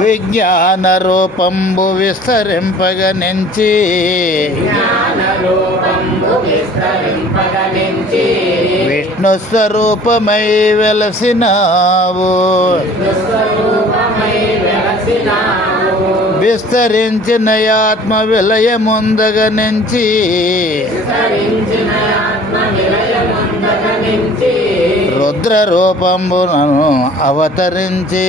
విజ్ఞాన రూపంబు విస్తరింపగనించి విష్ణు స్వరూపమై వెలసినావు. విస్తరించిన ఆత్మ విలయముందగనించి రుద్ర రూపంబునను అవతరించి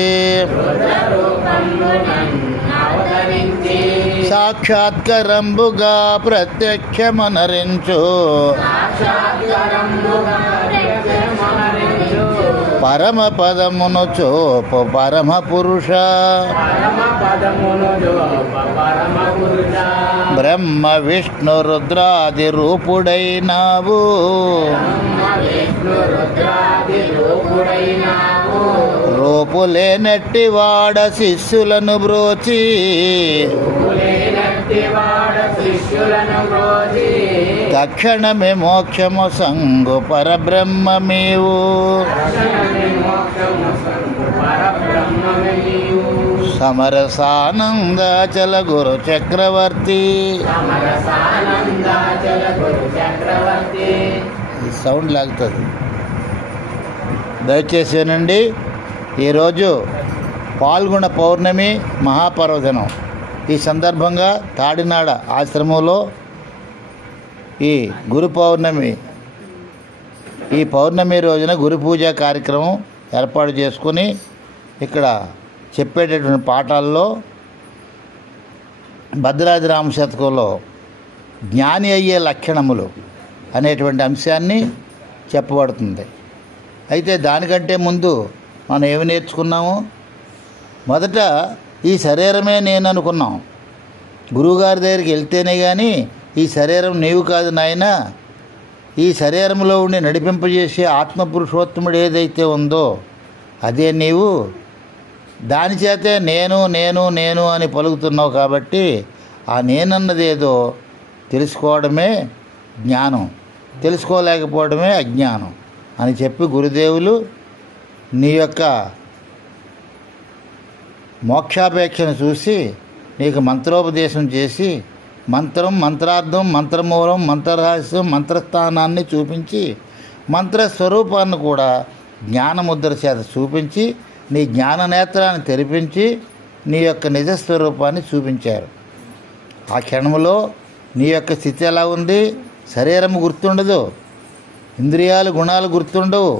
సాక్షాత్కరంబుగా ప్రత్యక్షమనరించు పరమ పదమును చూపు పరమ పురుష. బ్రహ్మ విష్ణు రుద్రాది రూపుడైనావు. రూపులేనట్టి వాడ శిష్యులను బ్రోచి తక్షణమే మోక్షము సంగు పరబ్రహ్మమేవు. సమరసానందాచల గురు చక్రవర్తి. సౌండ్ లాగుతుంది, దయచేసి వినండి. ఈరోజు పాల్గొన పౌర్ణమి మహాపర్వదినం. ఈ సందర్భంగా తాడినాడ ఆశ్రమంలో ఈ గురు పౌర్ణమి, ఈ పౌర్ణమి రోజున గురు పూజ కార్యక్రమం ఏర్పాటు చేసుకుని ఇక్కడ చెప్పేటటువంటి పాఠాల్లో భద్రాద్రి రామ శతకంలో జ్ఞాని అయ్యే లక్షణములు అనేటువంటి అంశాన్ని చెప్పబడుతుంది. అయితే దానికంటే ముందు మనం ఏమి నేర్చుకున్నాము? మొదట ఈ శరీరమే నేను అనుకున్నాం. గురువుగారి దగ్గరికి వెళ్తేనే కానీ ఈ శరీరం నీవు కాదు నాయన, ఈ శరీరంలో ఉండి నడిపింపజేసే ఆత్మపురుషోత్తముడు ఏదైతే ఉందో అదే నీవు. దాని చేతే నేను నేను నేను అని పలుకుతున్నావు. కాబట్టి ఆ నేనన్నదేదో తెలుసుకోవడమే జ్ఞానం, తెలుసుకోలేకపోవడమే అజ్ఞానం అని చెప్పి గురుదేవులు నీ యొక్క మోక్షాపేక్షను చూసి నీకు మంత్రోపదేశం చేసి మంత్రం, మంత్రార్థం, మంత్రమూలం, మంత్రరహస్యం, మంత్రస్థానాన్ని చూపించి మంత్రస్వరూపాన్ని కూడా జ్ఞానముద్ర చేత చూపించి నీ జ్ఞాననేత్రాన్ని తెరిపించి నీ యొక్క నిజస్వరూపాన్ని చూపించారు. ఆ క్షణంలో నీ యొక్క స్థితి ఎలా ఉంది? శరీరం గుర్తుండదు, ఇంద్రియాలు గుణాలు గుర్తుండవు.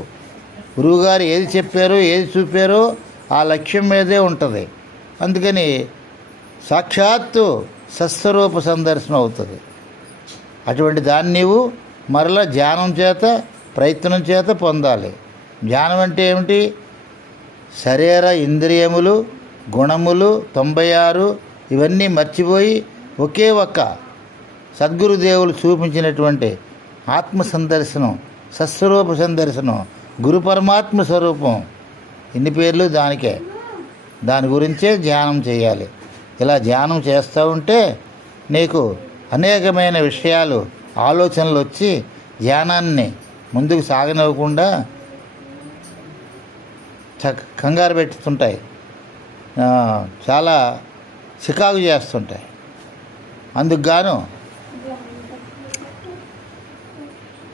గురువుగారు ఏది చెప్పారో ఏది చూపారో ఆ లక్ష్యం మీదే ఉంటుంది. అందుకని సాక్షాత్తు సస్వరూప సందర్శనం అవుతుంది. అటువంటి దాన్ని నీవు మరలా ధ్యానం చేత ప్రయత్నం చేత పొందాలి. ధ్యానం అంటే ఏమిటి? శరీర ఇంద్రియములు గుణములు 96 ఇవన్నీ మర్చిపోయి ఒకే ఒక్క సద్గురుదేవులు చూపించినటువంటి ఆత్మ సందర్శనం, సస్వరూప సందర్శనం, గురు పరమాత్మ స్వరూపం, ఇన్ని పేర్లు దానికే. దాని గురించే ధ్యానం చేయాలి. ఇలా ధ్యానం చేస్తూ ఉంటే నీకు అనేకమైన విషయాలు ఆలోచనలు వచ్చి ధ్యానాన్ని ముందుకు సాగనివ్వకుండా కంగారు పెట్టుతుంటాయి, చాలా చికాకు చేస్తుంటాయి. అందుకు గాను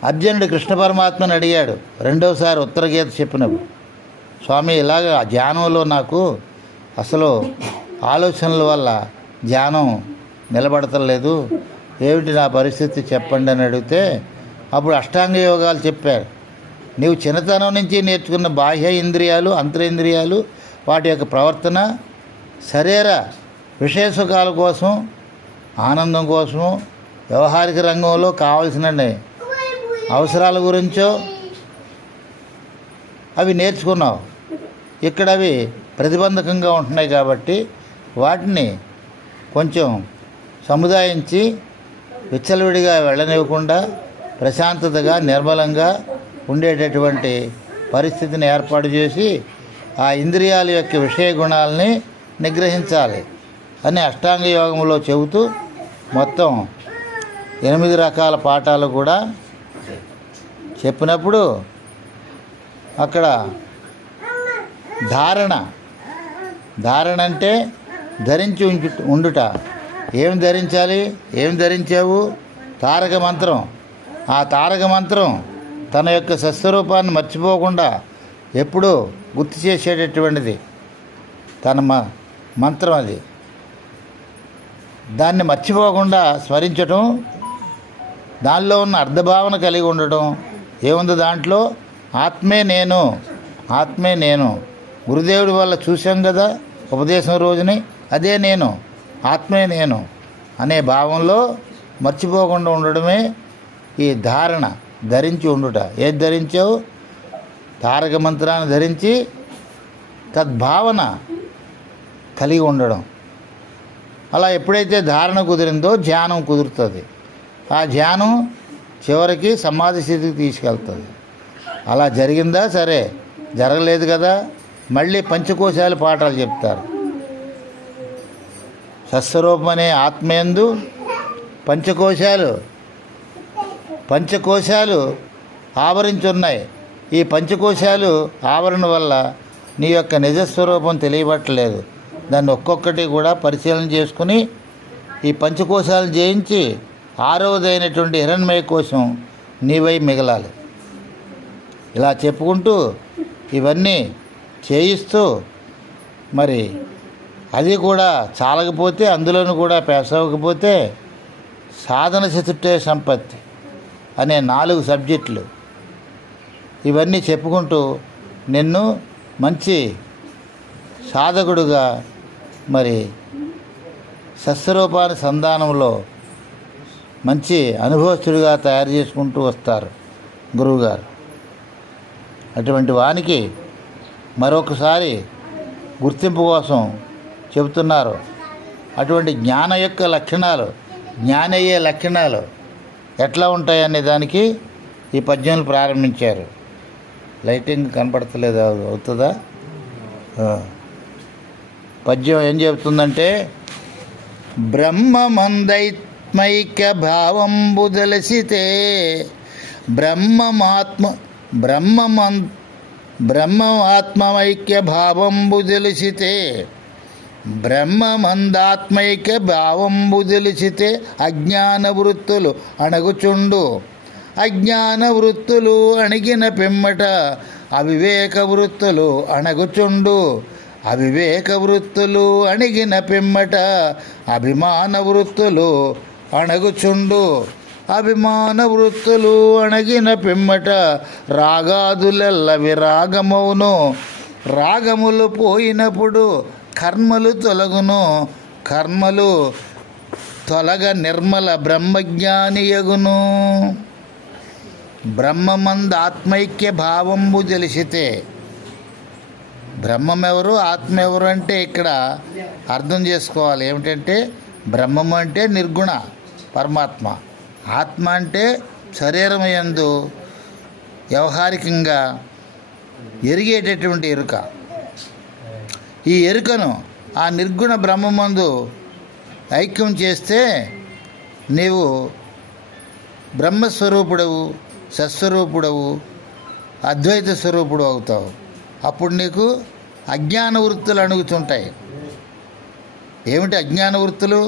అర్జునుడు కృష్ణ పరమాత్మని అడిగాడు రెండోసారి ఉత్తర గీత చెప్పినప్పుడు, స్వామి ఇలాగ ధ్యానంలో నాకు అసలు ఆలోచనల వల్ల ధ్యానం నిలబడతలేదు, ఏమిటి నా పరిస్థితి చెప్పండి అని అడిగితే అప్పుడు అష్టాంగ యోగాలు చెప్పారు. నీవు చిన్నతనం నుంచి నేర్చుకున్న బాహ్య ఇంద్రియాలు, అంతరేంద్రియాలు, వాటి యొక్క ప్రవర్తన శరీర విషయ సుఖాల కోసం, ఆనందం కోసము, వ్యవహారిక రంగంలో కావలసిన అవసరాల గురించో అవి నేర్చుకున్నావు. ఇక్కడ అవి ప్రతిబంధకంగా ఉంటున్నాయి కాబట్టి వాటిని కొంచెం సముదాయించి విచ్చలవిడిగా వెళ్ళనివ్వకుండా ప్రశాంతతగా నిర్మలంగా ఉండేటటువంటి పరిస్థితిని ఏర్పాటు చేసి ఆ ఇంద్రియాల యొక్క విషయ గుణాలని నిగ్రహించాలి అని అష్టాంగ యోగంలో చెబుతూ మొత్తం 8 రకాల పాఠాలు కూడా చెప్పినప్పుడు అక్కడ ధారణ. ధారణ అంటే ధరించి ఉండుట. ఏం ధరించాలి? ఏం ధరించావు? తారక మంత్రం. ఆ తారక మంత్రం తన యొక్క సస్వరూపాన్ని మర్చిపోకుండా ఎప్పుడూ గుర్తు చేసేటటువంటిది తన మంత్రం. అది దాన్ని మర్చిపోకుండా స్మరించటం, దానిలో ఉన్న అర్ధభావన కలిగి ఉండటం. ఏముంది దాంట్లో? ఆత్మే నేను, ఆత్మే నేను. గురుదేవుడి వల్ల చూశాం కదా ఉపదేశం రోజుని. అదే నేను, ఆత్మే నేను అనే భావంలో మర్చిపోకుండా ఉండడమే ఈ ధారణ, ధరించి ఉండుట. ఏది ధరించావు? తారక మంత్రాన్ని ధరించి తద్భావన కలిగి ఉండడం. అలా ఎప్పుడైతే ధారణ కుదిరిందో ధ్యానం కుదురుతుంది. ఆ ధ్యానం చివరికి సమాధి స్థితికి తీసుకెళ్తుంది. అలా జరిగిందా? సరే, జరగలేదు కదా, మళ్ళీ పంచకోశాలు పాఠాలు చెప్తారు. సస్వరూపమనే ఆత్మయందు పంచకోశాలు ఆవరించున్నాయి. ఈ పంచకోశాలు ఆవరణ వల్ల నీ యొక్క నిజస్వరూపం తెలియబట్టలేదు. దాన్ని ఒక్కొక్కటి కూడా పరిశీలన చేసుకుని ఈ పంచకోశాలు జయించి ఆరవదైనటువంటి హిరణ్మయ కోశం నీవై మిగలాలి. ఇలా చెప్పుకుంటూ ఇవన్నీ చేయిస్తూ, మరి అది కూడా చాలకపోతే, అందులోనూ కూడా పేసవకపోతే సాధన చతుర్థ సంపత్తి అనే 4 సబ్జెక్టులు ఇవన్నీ చెప్పుకుంటూ నిన్ను మంచి సాధకుడుగా, మరి సస్వరూపాన్ని సంధానంలో మంచి అనుభవస్తుడిగా తయారు చేసుకుంటూ వస్తారు గురువుగారు. అటువంటి వానికి మరొకసారి గుర్తింపు కోసం చెబుతున్నారు. అటువంటి జ్ఞాన యొక్క లక్షణాలు, జ్ఞానయ్యే లక్షణాలు ఎట్లా ఉంటాయనే దానికి ఈ పద్యాలు ప్రారంభించారు. లైటింగ్ కనపడతలేదు, అవుతుందా? పద్యం ఏం చెబుతుందంటే, బ్రహ్మమందైత్మైక్య భావంబు దలసితే బ్రహ్మమాత్మైక్య భావంబు తెలిసితే బ్రహ్మమందాత్మైక్య భావంబు తెలిసితే అజ్ఞాన వృత్తులు అణగుచుండు. అజ్ఞాన వృత్తులు అణిగిన పిమ్మట అవివేక వృత్తులు అణగుచుండు. అవివేక వృత్తులు అణిగిన పిమ్మట అభిమాన వృత్తులు అణగుచుండు. అభిమాన వృత్తులు అణగిన పిమ్మట రాగాదులెల్ల విరాగమౌను. రాగములు పోయినప్పుడు కర్మలు తొలగును. కర్మలు తొలగ నిర్మల బ్రహ్మజ్ఞానియగును. బ్రహ్మమంద ఆత్మైక్య భావంబు తెలిసితే, బ్రహ్మం ఎవరు, ఆత్మ ఎవరు అంటే ఇక్కడ అర్థం చేసుకోవాలి. ఏమిటంటే, బ్రహ్మము అంటే నిర్గుణ పరమాత్మ, ఆత్మ అంటే శరీరం యందు వ్యవహారికంగా ఎరిగేటటువంటి ఎరుక. ఈ ఎరుకను ఆ నిర్గుణ బ్రహ్మమందు ఐక్యం చేస్తే నీవు బ్రహ్మస్వరూపుడవు, సస్వరూపుడవు, అద్వైత స్వరూపుడు అవుతావు. అప్పుడు నీకు అజ్ఞాన వృత్తులు అణుగుతుంటాయి. ఏమిటి అజ్ఞాన వృత్తులు?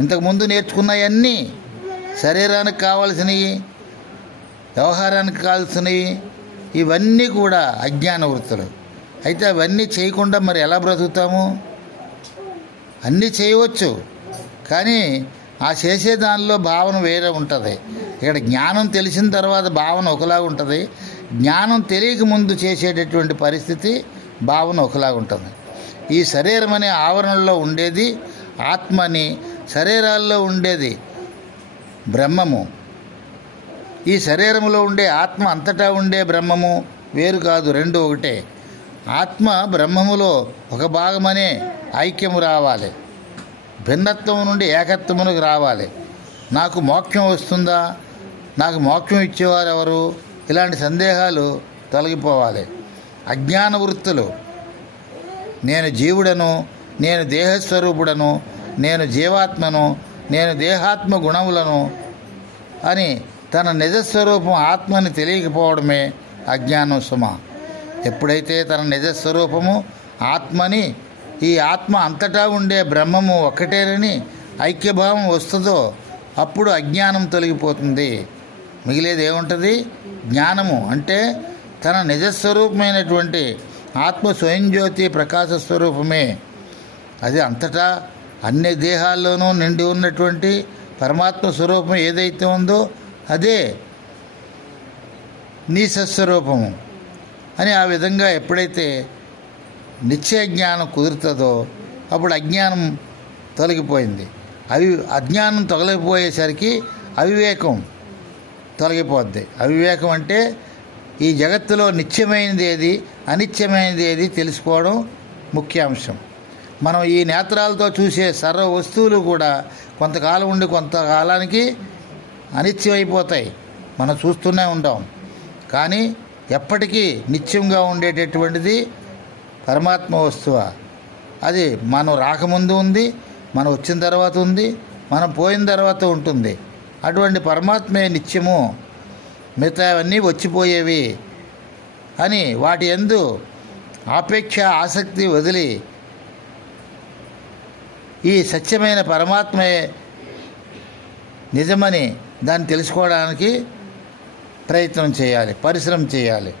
ఇంతకుముందు నేర్చుకున్నాయన్నీ శరీరానికి కావాల్సినవి, వ్యవహారానికి కావాల్సినవి, ఇవన్నీ కూడా అజ్ఞాన వృత్తులు. అయితే అవన్నీ చేయకుండా మరి ఎలా బ్రతుకుతాము? అన్నీ చేయవచ్చు, కానీ ఆ చేసే దానిలో భావన వేరే ఉంటుంది. ఇక్కడ జ్ఞానం తెలిసిన తర్వాత భావన ఒకలాగా ఉంటుంది, జ్ఞానం తెలియక ముందు చేసేటటువంటి పరిస్థితి భావన ఒకలాగా ఉంటుంది. ఈ శరీరం అనే ఆవరణలో ఉండేది ఆత్మని, శరీరాల్లో ఉండేది బ్రహ్మము. ఈ శరీరంలో ఉండే ఆత్మ అంతటా ఉండే బ్రహ్మము వేరు కాదు, రెండు ఒకటే. ఆత్మ బ్రహ్మములో ఒక భాగమనే ఐక్యము రావాలి, భిన్నత్వం నుండి ఏకత్వమునకు రావాలి. నాకు మోక్షం వస్తుందా, నాకు మోక్షం ఇచ్చేవారు ఎవరు, ఇలాంటి సందేహాలు తొలగిపోవాలి. అజ్ఞాన వృత్తులు, నేను జీవుడను, నేను దేహస్వరూపుడను, నేను జీవాత్మను, నేను దేహాత్మ గుణములను అని తన నిజస్వరూపం ఆత్మని తెలియకపోవడమే అజ్ఞానం సుమ. ఎప్పుడైతే తన నిజస్వరూపము ఆత్మని, ఈ ఆత్మ అంతటా ఉండే బ్రహ్మము ఒక్కటేనని ఐక్యభావం వస్తుందో అప్పుడు అజ్ఞానం తొలగిపోతుంది. మిగిలేది ఏముంటుంది? జ్ఞానము. అంటే తన నిజస్వరూపమైనటువంటి ఆత్మ స్వయంజ్యోతి ప్రకాశ స్వరూపమే. అది అంతటా అన్ని దేహాల్లోనూ నిండి ఉన్నటువంటి పరమాత్మ స్వరూపం ఏదైతే ఉందో అదే నీ సస్వరూపము అని ఆ విధంగా ఎప్పుడైతే నిశ్చయ జ్ఞానం కుదురుతుందో అప్పుడు అజ్ఞానం తొలగిపోయింది. అజ్ఞానం తొలగిపోయేసరికి అవివేకం తొలగిపోద్ది. అవివేకం అంటే ఈ జగత్తులో నిత్యమైనది ఏది, అనిత్యమైనది ఏది తెలుసుకోవడం ముఖ్యాంశం. మనం ఈ నేత్రాలతో చూసే సర్వ వస్తువులు కూడా కొంతకాలం ఉండి కొంతకాలానికి అనిత్యమైపోతాయి. మనం చూస్తూనే ఉంటాం. కానీ ఎప్పటికీ నిత్యంగా ఉండేటటువంటిది పరమాత్మ వస్తువు. అది మనం రాకముందు ఉంది, మనం వచ్చిన తర్వాత ఉంది, మనం పోయిన తర్వాత ఉంటుంది. అటువంటి పరమాత్మే నిత్యము, మిగతావన్నీ వచ్చిపోయేవి అని వాటి యందు ఆపేక్ష ఆసక్తి వదిలి ఈ సత్యమైన పరమాత్మే నిజమని దాన్ని తెలుసుకోవడానికి ప్రయత్నం చేయాలి, పరిశ్రమ చేయాలి.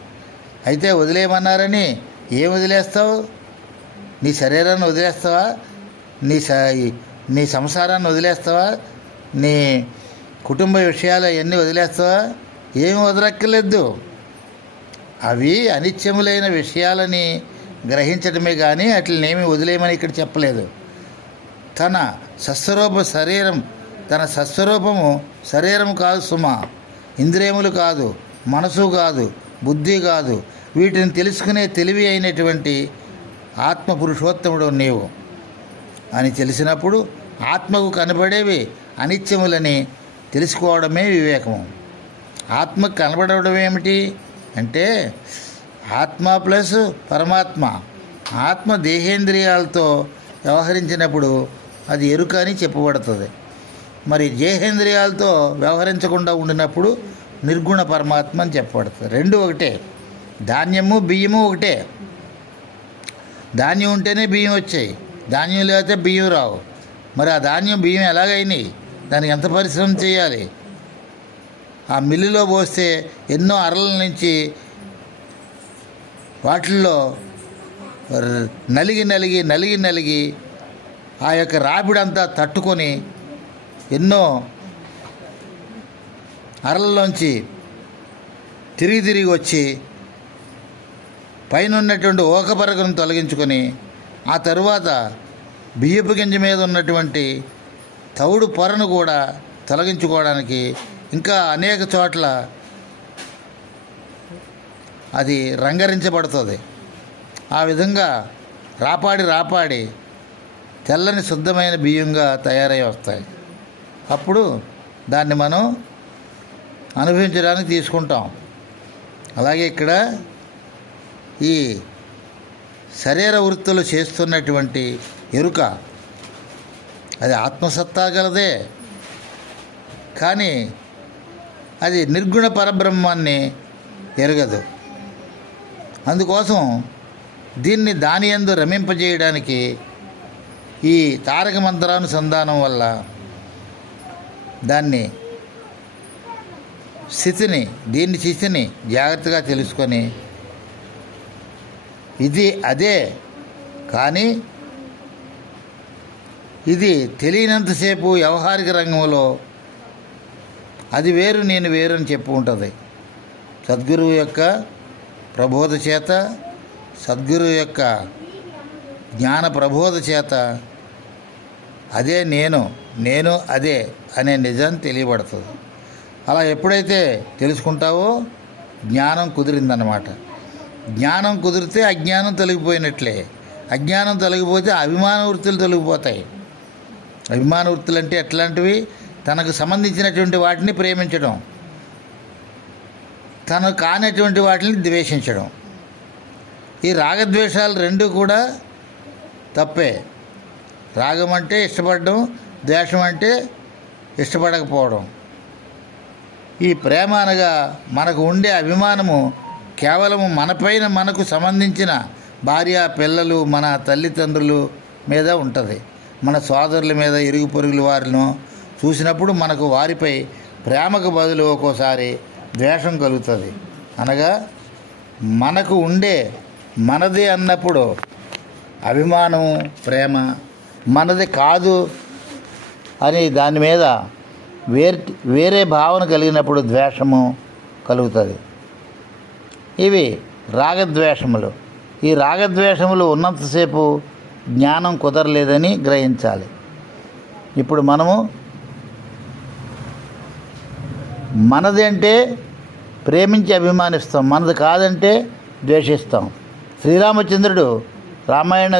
అయితే వదిలేయమన్నారని ఏం వదిలేస్తావు? నీ శరీరాన్ని వదిలేస్తావా? నీ సంసారాన్ని వదిలేస్తావా? నీ కుటుంబ విషయాలు అవన్నీ వదిలేస్తావా? ఏమి వదలక్కర్లేదు. అవి అనిత్యములైన విషయాలని గ్రహించడమే కానీ అట్లనేమి వదిలేయమని ఇక్కడ చెప్పలేదు. తన సస్వరూప శరీరం, తన సస్వరూపము శరీరం కాదు సుమా, ఇంద్రియములు కాదు, మనసు కాదు, బుద్ధి కాదు, వీటిని తెలుసుకునే తెలివి అయినటువంటి ఆత్మ పురుషోత్తముడు నీవు అని తెలిసినప్పుడు ఆత్మకు కనబడేవి అనిత్యములని తెలుసుకోవడమే వివేకము. ఆత్మకు కనబడడం ఏమిటి అంటే ఆత్మ ప్లస్ పరమాత్మ. ఆత్మ దేహేంద్రియాలతో వ్యవహరించినప్పుడు అది ఎరుక అని చెప్పబడుతుంది. మరి దేహేంద్రియాలతో వ్యవహరించకుండా ఉండినప్పుడు నిర్గుణ పరమాత్మ అని చెప్పబడుతుంది. రెండు ఒకటే. ధాన్యము బియ్యము ఒకటే. ధాన్యం ఉంటేనే బియ్యం వచ్చాయి, ధాన్యం లేకపోతే బియ్యం రావు. మరి ఆ ధాన్యం బియ్యం ఎలాగైనాయి? దానికి ఎంత పరిశ్రమ చేయాలి? ఆ మిల్లులో పోస్తే ఎన్నో అరల నుంచి వాటిల్లో నలిగి ఆ యొక్క రాపిడంతా తట్టుకొని ఎన్నో అరలలోంచి తిరిగి వచ్చి పైన ఉన్నటువంటి ఓకపరకను తొలగించుకొని ఆ తరువాత బియ్యపు గింజ మీద ఉన్నటువంటి తవుడు పొరను కూడా తొలగించుకోవడానికి ఇంకా అనేక చోట్ల అది రంగరించబడుతుంది. ఆ విధంగా రాపాడి తెల్లని శుద్ధమైన బియ్యంగా తయారై వస్తాయి. అప్పుడు దాన్ని మనం అనుభవించడానికి తీసుకుంటాం. అలాగే ఇక్కడ ఈ శరీర వృత్తులు చేస్తున్నటువంటి ఎరుక అది ఆత్మసత్తా గలదే, కానీ అది నిర్గుణ పరబ్రహ్మాన్ని ఎరగదు. అందుకోసం దీన్ని దాని యందు రమింపజేయడానికి ఈ తారక మంత్రానుసంధానం వల్ల దీని స్థితిని జాగ్రత్తగా తెలుసుకొని ఇది అదే, కానీ ఇది తెలియనంతసేపు వ్యవహారిక రంగంలో అది వేరు నేను వేరు అని చెప్పుకుంటుంది. సద్గురువు యొక్క ప్రబోధ చేత, సద్గురువు యొక్క జ్ఞాన ప్రబోధ చేత అదే నేను అదే అనే నిజం తెలియబడుతుంది. అలా ఎప్పుడైతే తెలుసుకుంటావో జ్ఞానం కుదిరిందన్నమాట. జ్ఞానం కుదిరితే అజ్ఞానం తొలగిపోయినట్లే. అజ్ఞానం తొలగిపోతే అభిమాన వృత్తులు తొలగిపోతాయి. అభిమాన వృత్తులు అంటే ఎట్లాంటివి? తనకు సంబంధించినటువంటి వాటిని ప్రేమించడం, తనకు కానటువంటి వాటిని ద్వేషించడం. ఈ రాగద్వేషాలు రెండు కూడా తప్పే. రాగం అంటే ఇష్టపడడం, ద్వేషం అంటే ఇష్టపడకపోవడం. ఈ ప్రేమ అనగా మనకు ఉండే అభిమానము కేవలం మనపైన మనకు సంబంధించిన భార్య పిల్లలు మన తల్లిదండ్రులు మీద ఉంటుంది. మన సోదరుల మీద ఇరుగు పొరుగుల వారిను చూసినప్పుడు మనకు వారిపై ప్రేమకు బదులు ఒక్కోసారి ద్వేషం కలుగుతుంది. అనగా మనకు ఉండే మనది అన్నప్పుడు అభిమానం, ప్రేమ, మనది కాదు అని దాని మీద వేరే భావన కలిగినప్పుడు ద్వేషము కలుగుతుంది. ఇవి రాగద్వేషములు. ఈ రాగద్వేషములు ఉన్నంతసేపు జ్ఞానం కుదరలేదని గ్రహించాలి. ఇప్పుడు మనము మనది అంటే ప్రేమించి అభిమానిస్తాం, మనది కాదంటే ద్వేషిస్తాం. శ్రీరామచంద్రుడు రామాయణ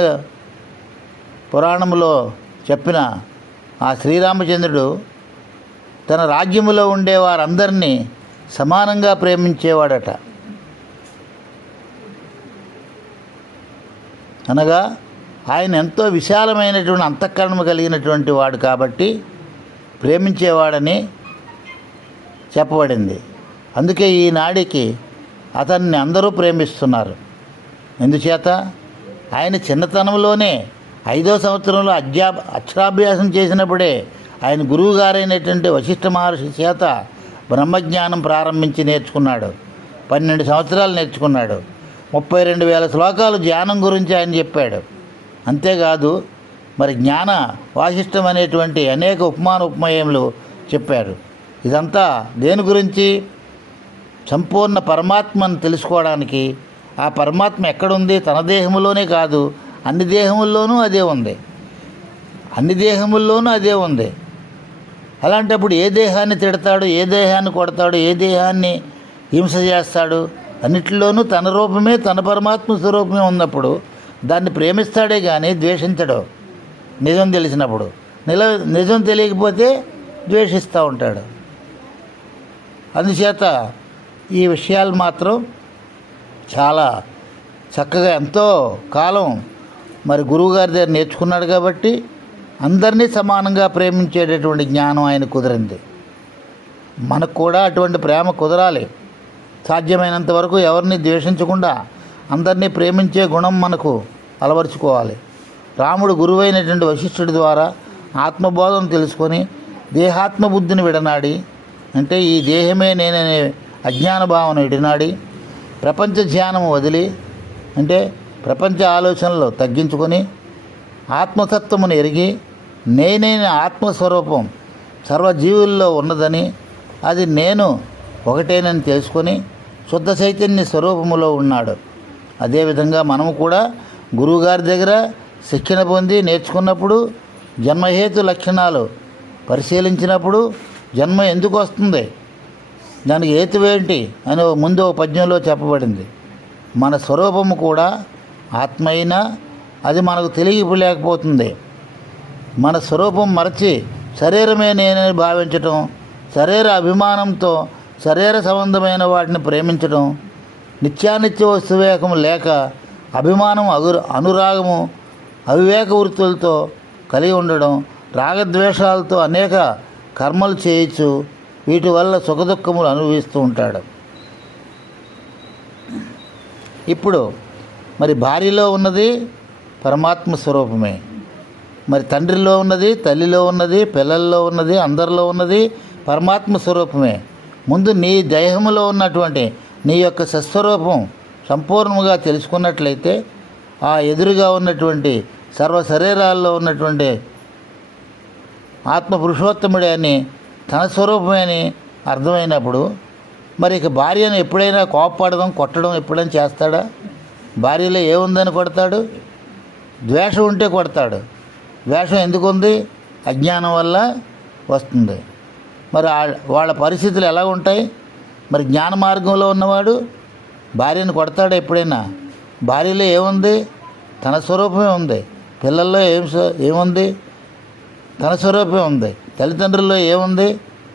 పురాణంలో చెప్పిన ఆ శ్రీరామచంద్రుడు తన రాజ్యములో ఉండే వారందరినీ సమానంగా ప్రేమించేవాడట. అనగా ఆయన ఎంతో విశాలమైనటువంటి అంతఃకరణము కలిగినటువంటి వాడు కాబట్టి ప్రేమించేవాడని చెప్పబడింది. అందుకే ఈనాడికి అతన్ని అందరూ ప్రేమిస్తున్నారు. ఎందుచేత ఆయన చిన్నతనంలోనే 5వ సంవత్సరంలో అక్షరాభ్యాసం చేసినప్పుడే ఆయన గురువు గారైనటువంటి వశిష్ఠ మహర్షి చేత బ్రహ్మజ్ఞానం ప్రారంభించి నేర్చుకున్నాడు. 12 సంవత్సరాలు నేర్చుకున్నాడు. 32,000 శ్లోకాలు ధ్యానం గురించి ఆయన చెప్పాడు. అంతేకాదు మరి జ్ఞాన వాసిష్టం అనేటువంటి అనేక ఉపమానోపమేయములు చెప్పారు. ఇదంతా దేని గురించి? సంపూర్ణ పరమాత్మను తెలుసుకోవడానికి. ఆ పరమాత్మ ఎక్కడుంది? తన దేహములోనే కాదు, అన్ని దేహముల్లోనూ అదే ఉంది. అన్ని దేహముల్లోనూ అదే ఉంది. అలాంటప్పుడు ఏ దేహాన్ని తిడతాడు, ఏ దేహాన్ని కొడతాడు, ఏ దేహాన్ని హింస చేస్తాడు? అన్నిటిలోనూ తన రూపమే, తన పరమాత్మ స్వరూపమే ఉన్నప్పుడు దాన్ని ప్రేమిస్తాడే కానీ ద్వేషించడు. నిజం తెలిసినప్పుడు. నిజం తెలియకపోతే ద్వేషిస్తూ ఉంటాడు. అందుచేత ఈ విషయాలు మాత్రం చాలా చక్కగా ఎంతో కాలం మరి గురువుగారి దగ్గర నేర్చుకున్నాడు కాబట్టి అందరినీ సమానంగా ప్రేమించేటటువంటి జ్ఞానం ఆయన కుదిరింది. మనకు కూడా అటువంటి ప్రేమ కుదరాలి. సాధ్యమైనంత వరకు ఎవరిని ద్వేషించకుండా అందరినీ ప్రేమించే గుణం మనకు అలవరుచుకోవాలి. రాముడు గురువైనటువంటి వశిష్ఠుడి ద్వారా ఆత్మబోధన తెలుసుకొని దేహాత్మ బుద్ధిని విడనాడి, అంటే ఈ దేహమే నేననే అజ్ఞాన భావన విడనాడి ప్రపంచ ధ్యానం వదిలి, అంటే ప్రపంచ ఆలోచనలు తగ్గించుకొని ఆత్మతత్వమును ఎరిగి నేనైన ఆత్మస్వరూపం సర్వజీవుల్లో ఉన్నదని, అది నేను ఒకటేనని తెలుసుకొని శుద్ధ చైతన్య స్వరూపములో ఉన్నాడు. అదేవిధంగా మనము కూడా గురువుగారి దగ్గర శిక్షణ పొంది నేర్చుకున్నప్పుడు జన్మహేతు లక్షణాలు పరిశీలించినప్పుడు జన్మ ఎందుకు వస్తుంది, దానికి హేతువేంటి అని ముందు ఒక పద్యంలో చెప్పబడింది. మన స్వరూపము కూడా ఆత్మ అయినా అది మనకు తెలియలేకపోతుంది. మన స్వరూపం మరచి శరీరమే నేనని భావించటం, శరీర అభిమానంతో శరీర సంబంధమైన వాటిని ప్రేమించడం, నిత్యానిత్య వస్తువేకము లేక అభిమానం, అనురాగము, అవివేక వృత్తులతో కలిగి ఉండడం, రాగద్వేషాలతో అనేక కర్మలు చేయొచ్చు. వీటి వల్ల సుఖదుఖములు అనుభవిస్తూ ఉంటాడు. ఇప్పుడు మరి భార్యలో ఉన్నది పరమాత్మ స్వరూపమే, మరి తండ్రిలో ఉన్నది, తల్లిలో ఉన్నది, పిల్లల్లో ఉన్నది, అందరిలో ఉన్నది పరమాత్మ స్వరూపమే. ముందు నీ దేహంలో ఉన్నటువంటి నీ యొక్క సస్వరూపం సంపూర్ణంగా తెలుసుకున్నట్లయితే ఆ ఎదురుగా ఉన్నటువంటి సర్వ శరీరాల్లో ఉన్నటువంటి ఆత్మ పురుషోత్తముడే అని, తన స్వరూపమే అని అర్థమైనప్పుడు మరి ఇక భార్యను ఎప్పుడైనా కోపపడడం, కొట్టడం ఎప్పుడైనా చేస్తాడా? భార్యలో ఏముందని కొడతాడు? ద్వేషం ఉంటే కొడతాడు. ద్వేషం ఎందుకుంది? అజ్ఞానం వల్ల వస్తుంది. మరి వాళ్ళ పరిస్థితులు ఎలా ఉంటాయి? మరి జ్ఞాన మార్గంలో ఉన్నవాడు భార్యను కొడతాడు ఎప్పుడైనా? భార్యలో ఏముంది? తన స్వరూపమే ఉంది. పిల్లల్లో ఏముంది? తన స్వరూపమే ఉంది. తల్లిదండ్రుల్లో ఏముంది?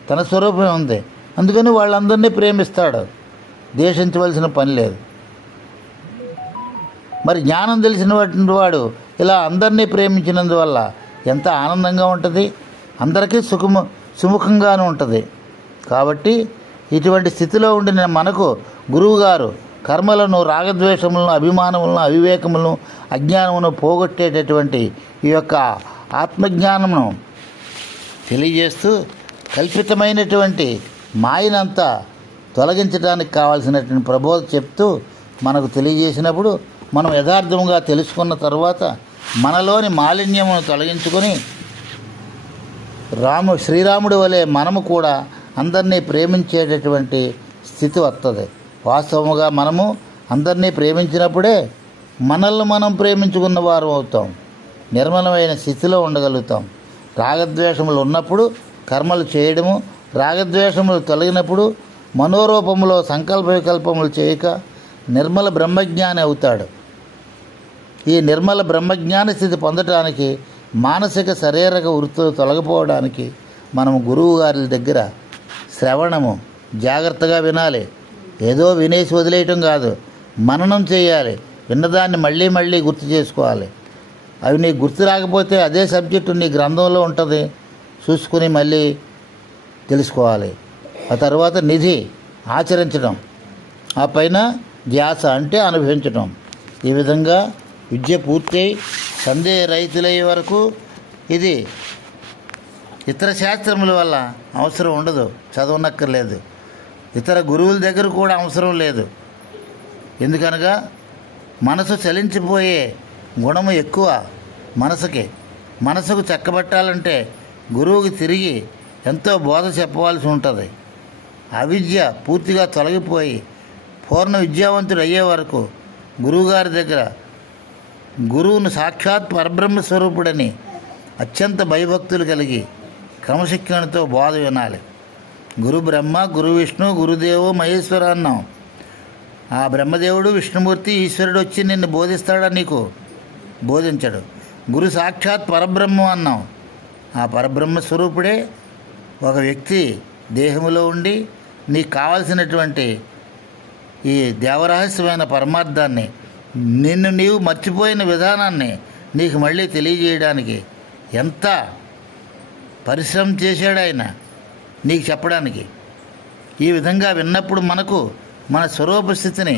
తన స్వరూపమే ఉంది. అందుకని వాళ్ళందరినీ ప్రేమిస్తాడు. ద్వేషించవలసిన పని లేదు. మరి జ్ఞానం తెలిసినటువంటి వాడు ఇలా అందరినీ ప్రేమించినందువల్ల ఎంత ఆనందంగా ఉంటుంది, అందరికీ సుముఖంగానూ ఉంటుంది. కాబట్టి ఇటువంటి స్థితిలో ఉండిన మనకు గురువుగారు కర్మలను, రాగద్వేషములను, అభిమానములను, అవివేకములను, అజ్ఞానమును పోగొట్టేటటువంటి ఈ యొక్క ఆత్మజ్ఞానమును తెలియజేస్తూ కల్పితమైనటువంటి మాయనంతా తొలగించడానికి కావాల్సినటువంటి ప్రబోధ చెప్తూ మనకు తెలియజేసినప్పుడు మనం యథార్థముగా తెలుసుకున్న తర్వాత మనలోని మాలిన్యమును తొలగించుకొని శ్రీరాముడి వలె మనము కూడా అందరినీ ప్రేమించేటటువంటి స్థితి వస్తుంది. వాస్తవముగా మనము అందరినీ ప్రేమించినప్పుడే మనల్ని మనం ప్రేమించుకున్న వారు అవుతాం. నిర్మలమైన స్థితిలో ఉండగలుగుతాం. రాగద్వేషములు ఉన్నప్పుడు కర్మలు చేయడము, రాగద్వేషములు తొలగినప్పుడు మనోరూపములో సంకల్ప వికల్పములు చేయక నిర్మల బ్రహ్మజ్ఞాని అవుతాడు. ఈ నిర్మల బ్రహ్మజ్ఞాన స్థితి పొందటానికి మానసిక శారీరక వృత్తులు తొలగిపోవడానికి మనము గురువు గారి దగ్గర శ్రవణము జాగ్రత్తగా వినాలి. ఏదో వినేసి వదిలేయటం కాదు, మననం చేయాలి. విన్నదాన్ని మళ్ళీ మళ్ళీ గుర్తు చేసుకోవాలి. అవి నీకు గుర్తు రాకపోతే అదే సబ్జెక్టు నీ గ్రంథంలో ఉంటుంది, చూసుకుని మళ్ళీ తెలుసుకోవాలి. ఆ తర్వాత నిధి ఆచరించడం, ఆ పైన ధ్యాస అంటే అనుభవించడం. ఈ విధంగా విద్య పూర్తయి సందేహ రహితులయ్యే వరకు ఇది ఇతర శాస్త్రముల వల్ల అవసరం ఉండదు, చదవనక్కర్లేదు. ఇతర గురువుల దగ్గర కూడా అవసరం లేదు. ఎందుకనగా మనసు చలించిపోయే గుణము ఎక్కువ మనసుకు చక్కబట్టాలంటే గురువుకి తిరిగి ఎంతో బోధ చెప్పవలసి ఉంటుంది. అవిద్య పూర్తిగా తొలగిపోయి పూర్ణ విద్యావంతుడు అయ్యే వరకు గురువుగారి దగ్గర గురువును సాక్షాత్ పరబ్రహ్మ స్వరూపుడని అత్యంత భయభక్తులు కలిగి క్రమశిక్షణతో బోధ వినాలి. గురు బ్రహ్మ, గురు విష్ణు, గురుదేవో మహేశ్వర అన్నాం. ఆ బ్రహ్మదేవుడు, విష్ణుమూర్తి, ఈశ్వరుడు వచ్చి నిన్ను బోధిస్తాడా? నీకు బోధించడు. గురు సాక్షాత్ పరబ్రహ్మ అన్నాం. ఆ పరబ్రహ్మ స్వరూపుడే ఒక వ్యక్తి దేహములో ఉండి నీకు కావలసినటువంటి ఈ దేవరహస్యమైన పరమార్థాన్ని, నిన్ను నీవు మర్చిపోయిన విధానాన్ని నీకు మళ్ళీ తెలియజేయడానికి ఎంత పరిశ్రమ చేశాడు ఆయన నీకు చెప్పడానికి. ఈ విధంగా విన్నప్పుడు మనకు మన స్వరూప స్థితిని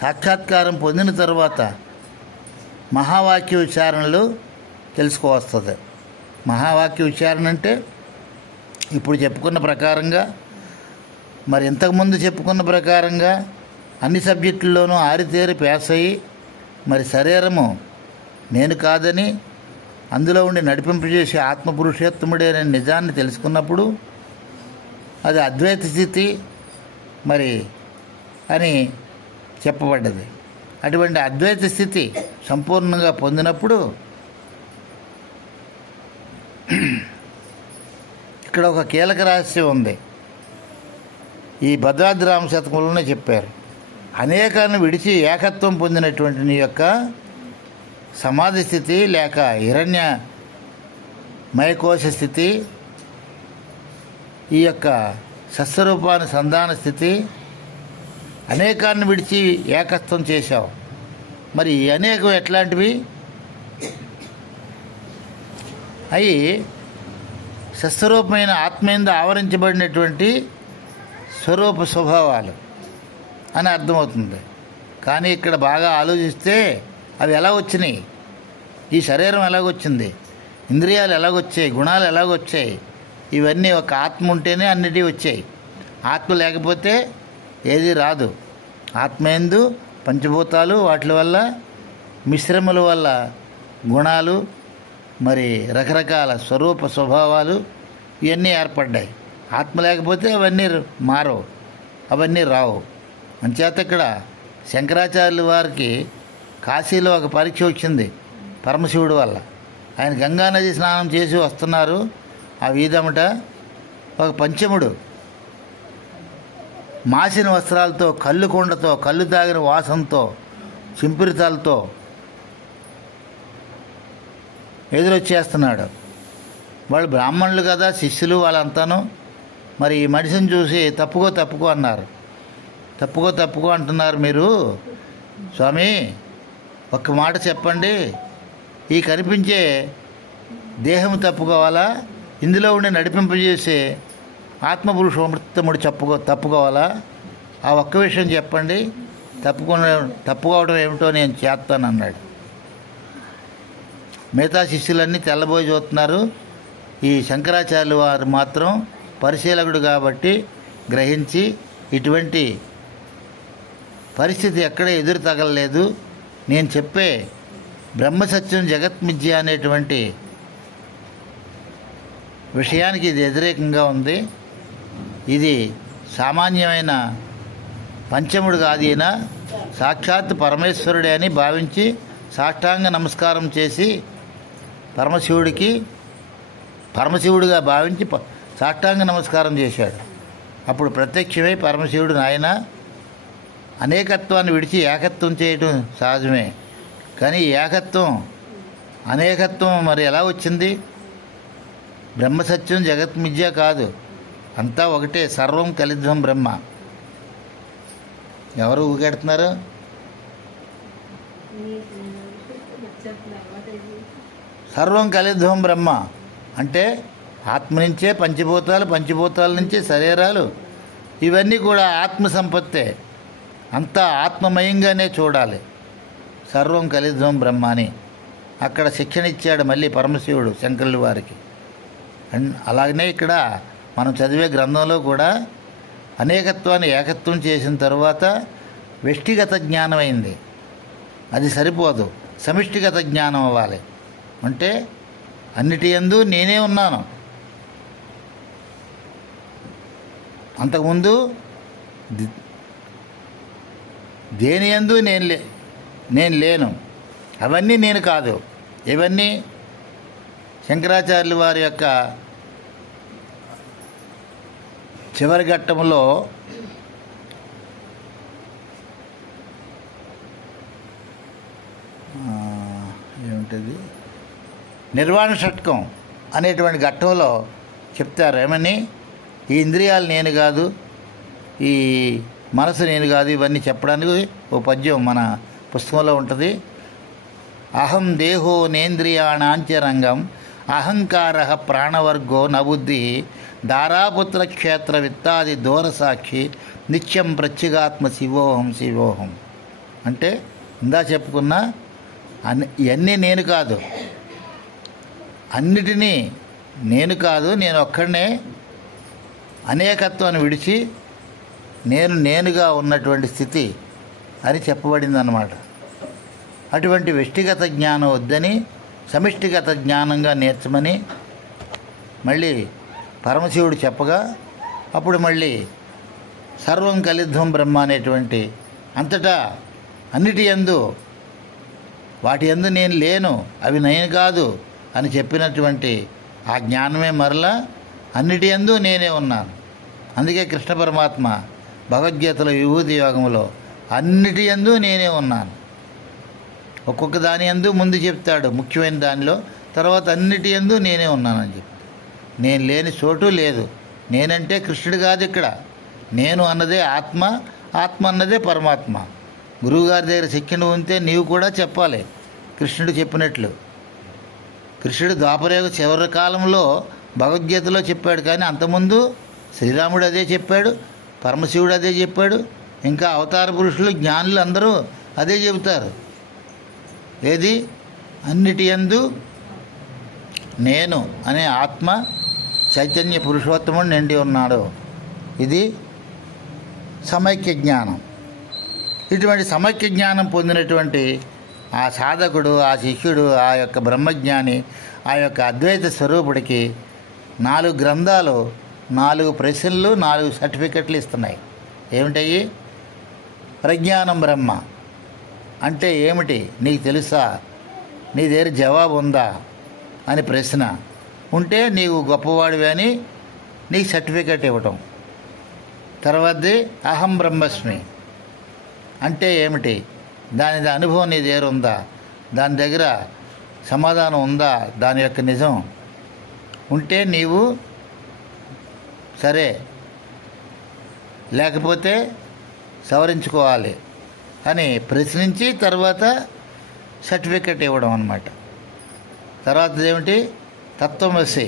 సాక్షాత్కారం పొందిన తర్వాత మహావాక్య ఉచ్చారణలు తెలుసుకోవస్తుంది. మహావాక్య ఉచ్చారణ అంటే ఇప్పుడు చెప్పుకున్న ప్రకారంగా, మరి ఇంతకుముందు చెప్పుకున్న ప్రకారంగా అన్ని సబ్జెక్టుల్లోనూ ఆరితేరి పాస్ అయ్యి మరి శరీరము నేను కాదని అందులో ఉండి నడిపింపజేసే ఆత్మపురుషోత్తముడే అనే నిజాన్ని తెలుసుకున్నప్పుడు అది అద్వైత స్థితి మరి అని చెప్పబడ్డది. అటువంటి అద్వైత స్థితి సంపూర్ణంగా పొందినప్పుడు ఇక్కడ ఒక కీలక రహస్యం ఉంది. ఈ భద్రాద్రామ శతకంలోనే చెప్పారు. అనేకాన్ని విడిచి ఏకత్వం పొందినటువంటి నీ యొక్క సమాధి స్థితి లేక హిరణ్య మయకోశ స్థితి, ఈ యొక్క సస్వరూపాన్ని సంధాన స్థితి, అనేకాన్ని విడిచి ఏకత్వం చేశావు. మరి ఈ అనేకం ఎట్లాంటివి? అవి సస్వరూపమైన ఆత్మయందు ఆవరించబడినటువంటి స్వరూప స్వభావాలు అని అర్థమవుతుంది. కానీ ఇక్కడ బాగా ఆలోచిస్తే అవి ఎలా వచ్చినాయి? ఈ శరీరం ఎలాగొచ్చింది? ఇంద్రియాలు ఎలాగొచ్చాయి? గుణాలు ఎలాగొచ్చాయి? ఇవన్నీ ఒక ఆత్మ ఉంటేనే అన్నిటివి వచ్చాయి. ఆత్మ లేకపోతే ఏది రాదు. ఆత్మయందు పంచభూతాలు, వాటి వల్ల మిశ్రముల వల్ల గుణాలు, మరి రకరకాల స్వరూప స్వభావాలు ఇవన్నీ ఏర్పడ్డాయి. ఆత్మ లేకపోతే అవన్నీ మారవు, అవన్నీ రావు. అంచేత ఇక్కడ శంకరాచార్యుల వారికి కాశీలో ఒక పరీక్ష వచ్చింది పరమశివుడి వల్ల. ఆయన గంగానది స్నానం చేసి వస్తున్నారు. ఆ వీధమట ఒక పంచముడు మాసిన వస్త్రాలతో, కళ్ళు కొండతో, కళ్ళు తాగిన వాసనతో, చింపిరితాలతో ఎదురొచ్చేస్తున్నాడు. వాళ్ళు బ్రాహ్మణులు కదా, శిష్యులు వాళ్ళంతాను. మరి ఈ మనిషిని చూసి తప్పుకో అన్నారు. తప్పుకో అంటున్నారు మీరు. స్వామి ఒక్క మాట చెప్పండి, ఈ కనిపించే దేహం తప్పుకోవాలా, ఇందులో ఉండి నడిపింపజేసే ఆత్మపురుషోత్తముడు తప్పుకోవాలా? ఆ ఒక్క విషయం చెప్పండి తప్పుకోవడం ఏమిటో నేను చేస్తానన్నాడు. మిగతా శిష్యులన్నీ తెల్లబోయి చూస్తున్నారు. ఈ శంకరాచార్యులు వారు మాత్రం పరిశీలకుడు కాబట్టి గ్రహించి ఇటువంటి పరిస్థితి ఎక్కడ ఎదురు తగలలేదు, నేను చెప్పే బ్రహ్మసత్యం జగత్మిథ్య అనేటువంటి విషయానికి ఇది వ్యతిరేకంగా ఉంది, ఇది సామాన్యమైన పంచముడు కాదు, ఈయన సాక్షాత్ పరమేశ్వరుడే అని భావించి సాష్టాంగ నమస్కారం చేసి పరమశివుడిగా భావించి సాష్టాంగ నమస్కారం చేశాడు. అప్పుడు ప్రత్యక్షమై పరమశివుడు, నాయన అనేకత్వాన్ని విడిచి ఏకత్వం చేయటం సహజమే, కానీ అనేకత్వం మరి ఎలా వచ్చింది? బ్రహ్మసత్యం జగత్మిథ్య కాదు, అంతా ఒకటే, సర్వం కలిధ్వం బ్రహ్మ. ఎవరు ఊగెడుతున్నారు? సర్వం కలిధ్వం బ్రహ్మ అంటే ఆత్మ నుంచే పంచభూతాల నుంచే శరీరాలు, ఇవన్నీ కూడా ఆత్మ సంపత్తే, అంతా ఆత్మమయంగానే చూడాలి. సర్వం కలిధ్వం బ్రహ్మ అని అక్కడ శిక్షణ ఇచ్చాడు మళ్ళీ పరమశివుడు శంకరుల వారికి. అలాగనే ఇక్కడ మనం చదివే గ్రంథంలో కూడా అనేకత్వాన్ని ఏకత్వం చేసిన తర్వాత వ్యష్టిగత జ్ఞానం అయింది. అది సరిపోదు, సమిష్టిగత జ్ఞానం అవ్వాలి. అంటే అన్నిటి యందు నేనే ఉన్నాను. అంతకుముందు దేని యందు నేను లేను, అవన్నీ నేను కాదు. ఇవన్నీ శంకరాచార్యుల వారి యొక్క చివరి ఘట్టంలో ఏమిటది నిర్వాణ షట్కం అనేటువంటి ఘట్టంలో చెప్తారు. ఏమని? ఈ ఇంద్రియాలు నేను కాదు, ఈ మనసు నేను కాదు, ఇవన్నీ చెప్పడానికి ఓ పద్యం మన పుస్తకంలో ఉంటుంది. అహం దేహో నేంద్రియాణాంచరంగం అహంకార ప్రాణవర్గో నబుద్ధి దారాపుత్ర క్షేత్ర విత్తాది దూరసాక్షి నిత్యం ప్రత్యేగాత్మ శివోహం. అంటే ఇందా చెప్పుకున్న ఇవన్నీ నేను కాదు, అన్నిటినీ నేను కాదు, నేను ఒక్కడనే అనేకత్వాన్ని విడిచి నేనుగా ఉన్నటువంటి స్థితి అని చెప్పబడింది అన్నమాట. అటువంటి వ్యష్టిగత జ్ఞానం వద్దని సమిష్టిగత జ్ఞానంగా నేర్చమని మళ్ళీ పరమశివుడు చెప్పగా, అప్పుడు మళ్ళీ సర్వం కలిధ్వం బ్రహ్మ అనేటువంటి అంతటా అన్నిటి యందు వాటి యందు నేను లేను, అవి నేను కాదు అని చెప్పినటువంటి ఆ జ్ఞానమే మరలా అన్నిటి యందు నేనే ఉన్నాను. అందుకే కృష్ణ పరమాత్మ భగవద్గీతలో విభూతి యోగంలో అన్నిటి యందు నేనే ఉన్నాను, ఒక్కొక్క దాని యందు ముందు చెప్తాడు ముఖ్యమైన దానిలో, తర్వాత అన్నిటి యందు నేనే ఉన్నానని చెప్తాడు. నేను లేని చోటు లేదు. నేనంటే కృష్ణుడు కాదు, ఇక్కడ నేను అన్నదే ఆత్మ, ఆత్మ అన్నదే పరమాత్మ. గురువుగారి దగ్గర శిక్షణ ఉంటే నీవు కూడా చెప్పాలి కృష్ణుడు చెప్పినట్లు. కృష్ణుడు ద్వాపరయుగ చివరి కాలంలో భగవద్గీతలో చెప్పాడు, కానీ అంతకుముందు శ్రీరాముడు అదే చెప్పాడు, పరమశివుడు అదే చెప్పాడు, ఇంకా అవతార పురుషులు జ్ఞానులు అందరూ అదే చెబుతారు. ఏది? అన్నిటి యందు నేను అనే ఆత్మ చైతన్య పురుషోత్తముడు నిండి ఉన్నాడు. ఇది సమైక్య జ్ఞానం. ఇటువంటి సమైక్య జ్ఞానం పొందినటువంటి ఆ సాధకుడు, ఆ శిష్యుడు, ఆ యొక్క బ్రహ్మజ్ఞాని, ఆ యొక్క అద్వైత స్వరూపుడికి 4 గ్రంథాలు, 4 ప్రశ్నలు, 4 సర్టిఫికెట్లు ఇస్తున్నాయి. ఏమిటయ్యి? ప్రజ్ఞానం బ్రహ్మ అంటే ఏమిటి నీకు తెలుసా? నీ దగ్గర జవాబు ఉందా అని ప్రశ్న ఉంటే నీవు గొప్పవాడివి అని నీకు సర్టిఫికెట్ ఇవ్వటం. తర్వాతది అహం బ్రహ్మస్మి అంటే ఏమిటి? దాని అనుభవం నీ దగ్గర ఉందా? దాని దగ్గర సమాధానం ఉందా? దాని యొక్క నిజం ఉంటే నీవు సరే, లేకపోతే సవరించుకోవాలి అని ప్రశ్నించి తర్వాత సర్టిఫికెట్ ఇవ్వడం అన్నమాట. తర్వాత ఏమిటి? తత్వమసి.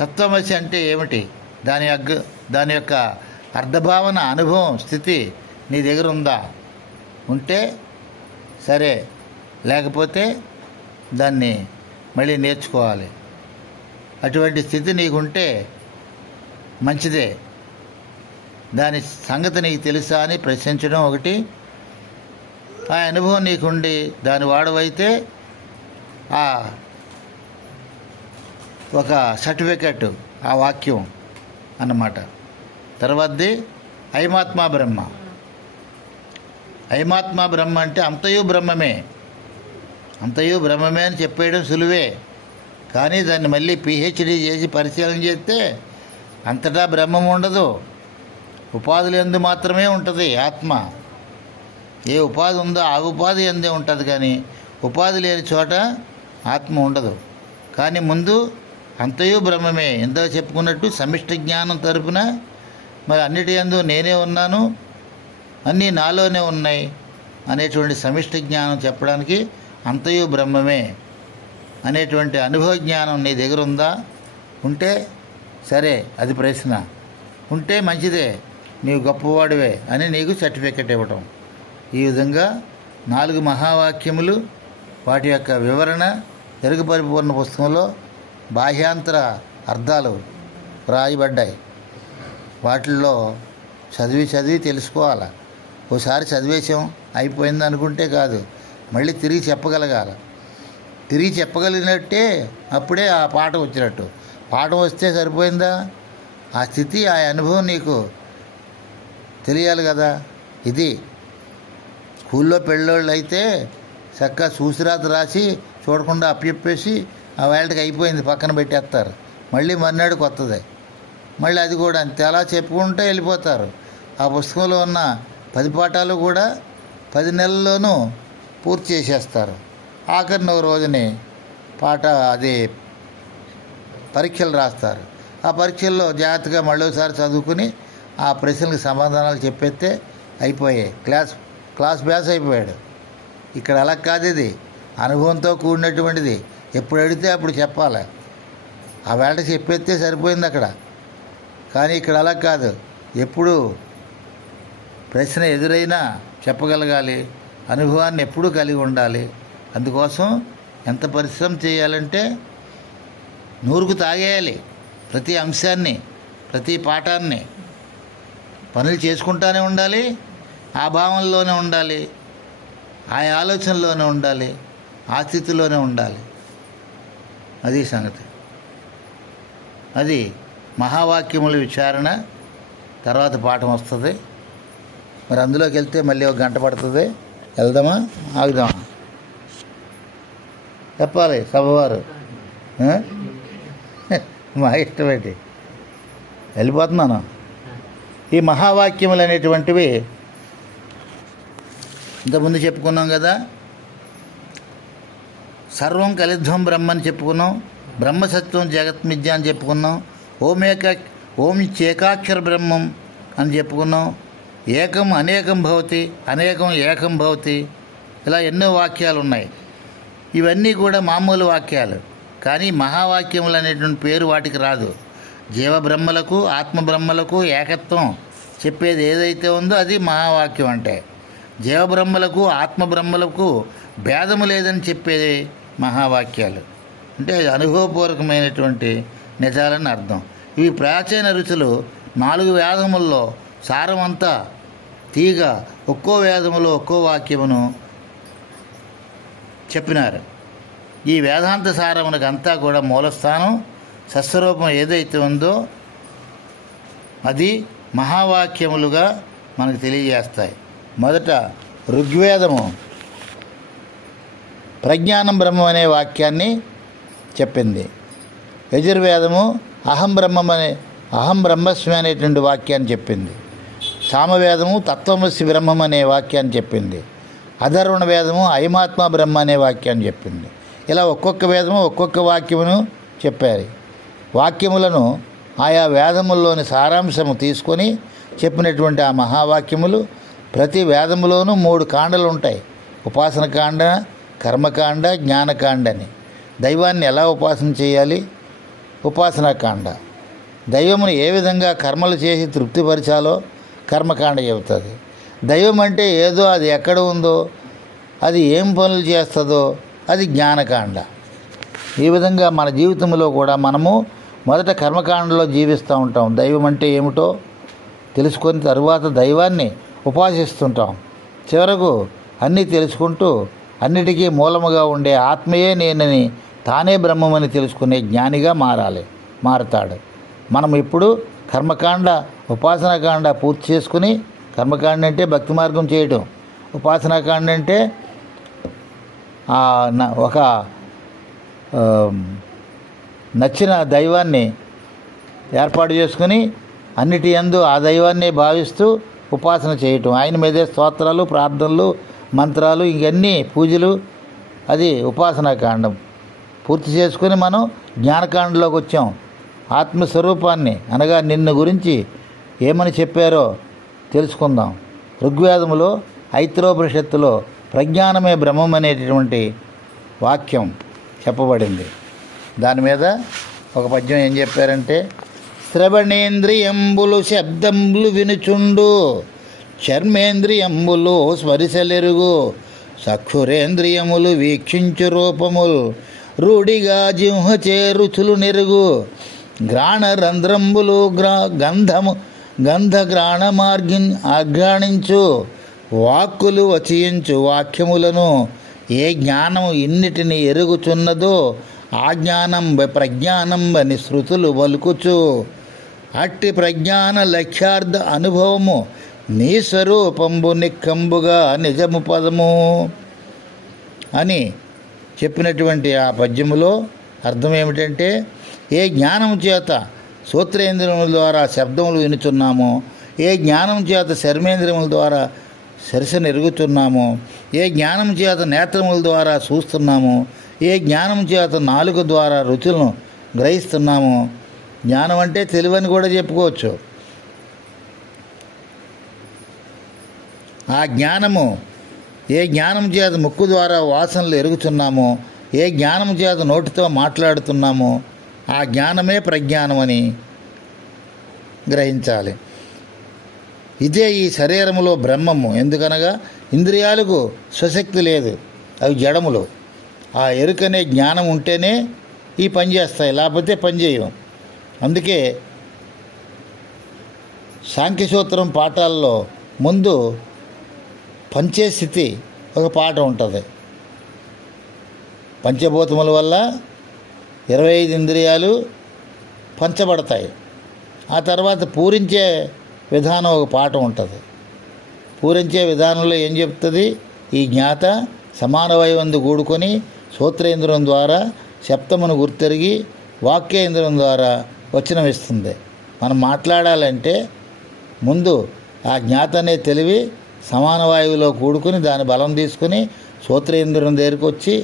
తత్వమసి అంటే ఏమిటి? దాని యొక్క అర్ధభావన, అనుభవం, స్థితి నీ దగ్గర ఉందా? ఉంటే సరే, లేకపోతే దాన్ని మళ్ళీ నేర్చుకోవాలి. అటువంటి స్థితి నీకుంటే మంచిదే. దాని సంగతి నీకు తెలుసా అని ప్రశ్నించడం ఒకటి. ఆ అనుభవం నీకుండి దాని వాడవైతే ఆ ఒక సర్టిఫికెట్, ఆ వాక్యం అన్నమాట. తర్వాతది ఐమాత్మా బ్రహ్మ. ఐమాత్మా బ్రహ్మ అంటే అంతయు బ్రహ్మమే. అంతయు బ్రహ్మమే అని చెప్పేయడం సులువే. కానీ దాన్ని మళ్ళీ పిహెచ్డి చేసి పరిశీలన చేస్తే అంతటా బ్రహ్మం ఉండదు. ఉపాధులు యందు మాత్రమే ఉంటుంది ఆత్మ. ఏ ఉపాధి ఉందో ఆ ఉపాధి ఎందే ఉంటుంది, కానీ ఉపాధి లేని చోట ఆత్మ ఉండదు. కానీ ముందు అంతయు బ్రహ్మమే. ఎంతో చెప్పుకున్నట్టు సమిష్టి జ్ఞానం తరపున మరి అన్నిటి యందు నేనే ఉన్నాను, అన్నీ నాలోనే ఉన్నాయి అనేటువంటి సమిష్టి జ్ఞానం చెప్పడానికి అంతయు బ్రహ్మమే అనేటువంటి అనుభవ జ్ఞానం నీ దగ్గర ఉందా? ఉంటే సరే, అది ప్రశ్న. ఉంటే మంచిదే, నీవు గొప్పవాడివే అని నీకు సర్టిఫికెట్ ఇవ్వటం. ఈ విధంగా 4 మహావాక్యములు, వాటి యొక్క వివరణ ఎరుగు పరిపూర్ణ పుస్తకంలో బాహ్యాంతర అర్థాలు రాయబడ్డాయి. వాటిల్లో చదివి తెలుసుకోవాలి. ఓసారి చదివేశాం అయిపోయింది అనుకుంటే కాదు, మళ్ళీ తిరిగి చెప్పగలగాలి. తిరిగి చెప్పగలిగినట్టే అప్పుడే ఆ పాఠం వచ్చినట్టు. పాఠం వస్తే సరిపోయిందా? ఆ స్థితి, ఆ అనుభవం నీకు తెలియాలి కదా. ఇది స్కూల్లో పెళ్ళోళ్ళు అయితే చక్కగా చూసిరాత రాసి చూడకుండా అప్పచెప్పేసి ఆ వేళకి అయిపోయింది పక్కన పెట్టేస్తారు. మళ్ళీ మర్నాడు కొత్తదే. మళ్ళీ అది కూడా అంతే, అలా చెప్పుకుంటూ వెళ్ళిపోతారు. ఆ పుస్తకంలో ఉన్న 10 పాఠాలు కూడా 10 నెలల్లోనూ పూర్తి చేసేస్తారు. ఆఖరిన రోజుని అది పరీక్షలు రాస్తారు. ఆ పరీక్షల్లో జాగ్రత్తగా మళ్ళీసారి చదువుకుని ఆ ప్రశ్నలకు సమాధానాలు చెప్పేస్తే అయిపోయాయి. క్లాస్ పాస్ అయిపోయాడు. ఇక్కడ అలా కాదు, ఇది అనుభవంతో కూడినటువంటిది. ఎప్పుడు అడిగితే అప్పుడు చెప్పాలి. ఆ వేళ చెప్పేస్తే సరిపోయింది అక్కడ. కానీ ఇక్కడ అలా కాదు, ఎప్పుడు ప్రశ్న ఎదురైనా చెప్పగలగాలి. అనుభవాన్ని ఎప్పుడూ కలిగి ఉండాలి. అందుకోసం ఎంత పరిశ్రమ చేయాలంటే నూరుకు తాగేయాలి. ప్రతి అంశాన్ని, ప్రతి పాఠాన్ని పనులు చేసుకుంటానే ఉండాలి. ఆ భావంలోనే ఉండాలి, ఆ ఆలోచనలోనే ఉండాలి, ఆ స్థితిలోనే ఉండాలి. అది సంగతి. అది మహావాక్యముల విచారణ తర్వాత పాఠం వస్తుంది. మరి అందులోకి వెళ్తే మళ్ళీ 1 గంట పడుతుంది. వెళ్దామా, ఆగుదామా? చెప్పాలి సభవారు. మా ఇష్టమేంటి, వెళ్ళిపోతున్నాను. ఈ మహావాక్యములు అనేటువంటివి ఇంతకుముందు చెప్పుకున్నాం కదా. సర్వం కలిధ్వం బ్రహ్మ అని చెప్పుకున్నాం. బ్రహ్మసత్వం జగత్మిథ్య అని చెప్పుకున్నాం. ఓం ఏకాక్షర బ్రహ్మం అని చెప్పుకున్నాం. ఏకం అనేకం భవతి, అనేకం ఏకం భవతి, ఇలా ఎన్నో వాక్యాలు ఉన్నాయి. ఇవన్నీ కూడా మామూలు వాక్యాలు. కానీ మహావాక్యములు అనేటువంటి పేరు వాటికి రాదు. జీవబ్రహ్మలకు, ఆత్మబ్రహ్మలకు ఏకత్వం చెప్పేది ఏదైతే ఉందో అది మహావాక్యం. అంటే జీవబ్రహ్మలకు, ఆత్మబ్రహ్మలకు భేదము లేదని చెప్పేది మహావాక్యాలు. అంటే అనుభవపూర్వకమైనటువంటి నిజాలని అర్థం. ఇవి ప్రాచీన రుచులు 4 వేదముల్లో సారమంతా తీగ ఒక్కో వేదములో ఒక్కో వాక్యమును చెప్పినారు. ఈ వేదాంత సారమునకు అంతా కూడా మూలస్థానం, సస్వరూపం ఏదైతే ఉందో అది మహావాక్యములుగా మనకు తెలియజేస్తాయి. మొదట ఋగ్వేదము ప్రజ్ఞానం బ్రహ్మం అనే వాక్యాన్ని చెప్పింది. యజుర్వేదము అహం బ్రహ్మస్మి అనేటువంటి వాక్యాన్ని చెప్పింది. సామవేదము తత్వమసి బ్రహ్మం అనే వాక్యాన్ని చెప్పింది. అధర్వణ వేదము ఐమాత్మ బ్రహ్మ అనే వాక్యాన్ని చెప్పింది. ఇలా ఒక్కొక్క వేదము ఒక్కొక్క వాక్యమును చెప్పారు. వాక్యములను ఆయా వేదముల్లోని సారాంశము తీసుకొని చెప్పినటువంటి ఆ మహావాక్యములు ప్రతి వేదములోనూ 3 కాండలు ఉంటాయి. ఉపాసన కాండ, కర్మకాండ, జ్ఞానకాండ అని. దైవాన్ని ఎలా ఉపాసన చేయాలి? ఉపాసనా కాండ. దైవమును ఏ విధంగా కర్మలు చేసి తృప్తిపరచాలో కర్మకాండ చెబుతుంది. దైవం అంటే ఏదో, అది ఎక్కడ ఉందో, అది ఏం పనులు చేస్తుందో, అది జ్ఞానకాండ. ఈ విధంగా మన జీవితంలో కూడా మనము మొదట కర్మకాండలో జీవిస్తూ ఉంటాం. దైవం అంటే ఏమిటో తెలుసుకొని తరువాత దైవాన్ని ఉపాసిస్తుంటాం. చివరకు అన్నీ తెలుసుకుంటూ అన్నిటికీ మూలముగా ఉండే ఆత్మయే నేనని, తానే బ్రహ్మమని తెలుసుకునే జ్ఞానిగా మారతాడు. మనం ఇప్పుడు కర్మకాండ ఉపాసనాకాండ పూర్తి చేసుకుని, కర్మకాండ అంటే భక్తి మార్గం చేయటం, ఉపాసనాకాండ అంటే ఒక నచ్చిన దైవాన్ని ఏర్పాటు చేసుకుని అన్నిటి యందు ఆ దైవాన్ని భావిస్తూ ఉపాసన చేయటం, ఆయన మీదే స్తోత్రాలు, ప్రార్థనలు, మంత్రాలు, ఇంకన్నీ పూజలు, అది ఉపాసనాకాండం పూర్తి చేసుకుని మనం జ్ఞానకాండలోకి వచ్చాం. ఆత్మస్వరూపాన్ని అనగా నిన్ను గురించి ఏమని చెప్పారో తెలుసుకుందాం. ఋగ్వేదములో ఐత్రోపనిషత్తులో ప్రజ్ఞానమే బ్రహ్మం అనేటటువంటి వాక్యం చెప్పబడింది. దాని మీద ఒక పద్యం ఏం చెప్పారంటే, శ్రవణేంద్రియంబులు శబ్దంబులు వినుచుండు, చర్మేంద్రియంబులు స్పరిశలెరుగు, చక్షురేంద్రియములు వీక్షించు రూపములు, రూఢిగా జిహ్వచే రుచులు నెరుగు, గ్రాణరంధ్రంబులు గంధగ్రాణ ఆఘ్రాణించు, వాక్కులు వచించు వాక్యములను, ఏ జ్ఞానము ఇన్నిటిని ఎరుగుచున్నదో ఆ జ్ఞానం ప్రజ్ఞానం అని శృతులు వలుకుచు, అట్టి ప్రజ్ఞాన లక్ష్యార్థ అనుభవము నీ స్వరూపంబు నిక్కంబుగా నిజము పదము అని చెప్పినటువంటి ఆ పద్యములో అర్థం ఏమిటంటే, ఏ జ్ఞానం చేత శ్రోత్రేంద్రియముల ద్వారా శబ్దములు వినుచున్నామో, ఏ జ్ఞానం చేత చర్మేంద్రియముల ద్వారా సరిసను ఎరుగుతున్నామో, ఏ జ్ఞానం చేత నేత్రముల ద్వారా చూస్తున్నామో, ఏ జ్ఞానం చేత నాలుక ద్వారా రుచులను గ్రహిస్తున్నామో, జ్ఞానం అంటే తెలివని కూడా చెప్పుకోవచ్చు. ఆ జ్ఞానము ఏ జ్ఞానం చేత ముక్కు ద్వారా వాసనలు ఎరుగుతున్నామో, ఏ జ్ఞానం చేత నోటితో మాట్లాడుతున్నామో, ఆ జ్ఞానమే ప్రజ్ఞానమని గ్రహించాలి. ఇదే ఈ శరీరములో బ్రహ్మము. ఎందుకనగా ఇంద్రియాలకు స్వశక్తి లేదు, అవి జడములు. ఆ ఎరుకనే జ్ఞానం ఉంటేనే ఈ పని చేస్తాయి, లేకపోతే పని చేయవు. అందుకే సాంఖ్యసూత్రం పాఠాల్లో ముందు పంచేస్థితి ఒక పాఠం ఉంటుంది. పంచభూతముల వల్ల 25 ఇంద్రియాలు పంచబడతాయి. ఆ తర్వాత పూరించే విధానం ఒక పాఠం ఉంటుంది. పూరించే విధానంలో ఏం చెప్తుంది, ఈ జ్ఞాత సమాన వయవందు కూడుకొని శ్రోత్రేంద్రియం ద్వారా శబ్దమును గుర్తెరిగి వాక్యేంద్రియం ద్వారా వచనం ఇస్తుంది. మనం మాట్లాడాలంటే ముందు ఆ జ్ఞాత అనే తెలివి సమాన వాయువులో కూడుకుని దాని బలం తీసుకుని శ్రోత్రేంద్రియం దగ్గరికి వచ్చి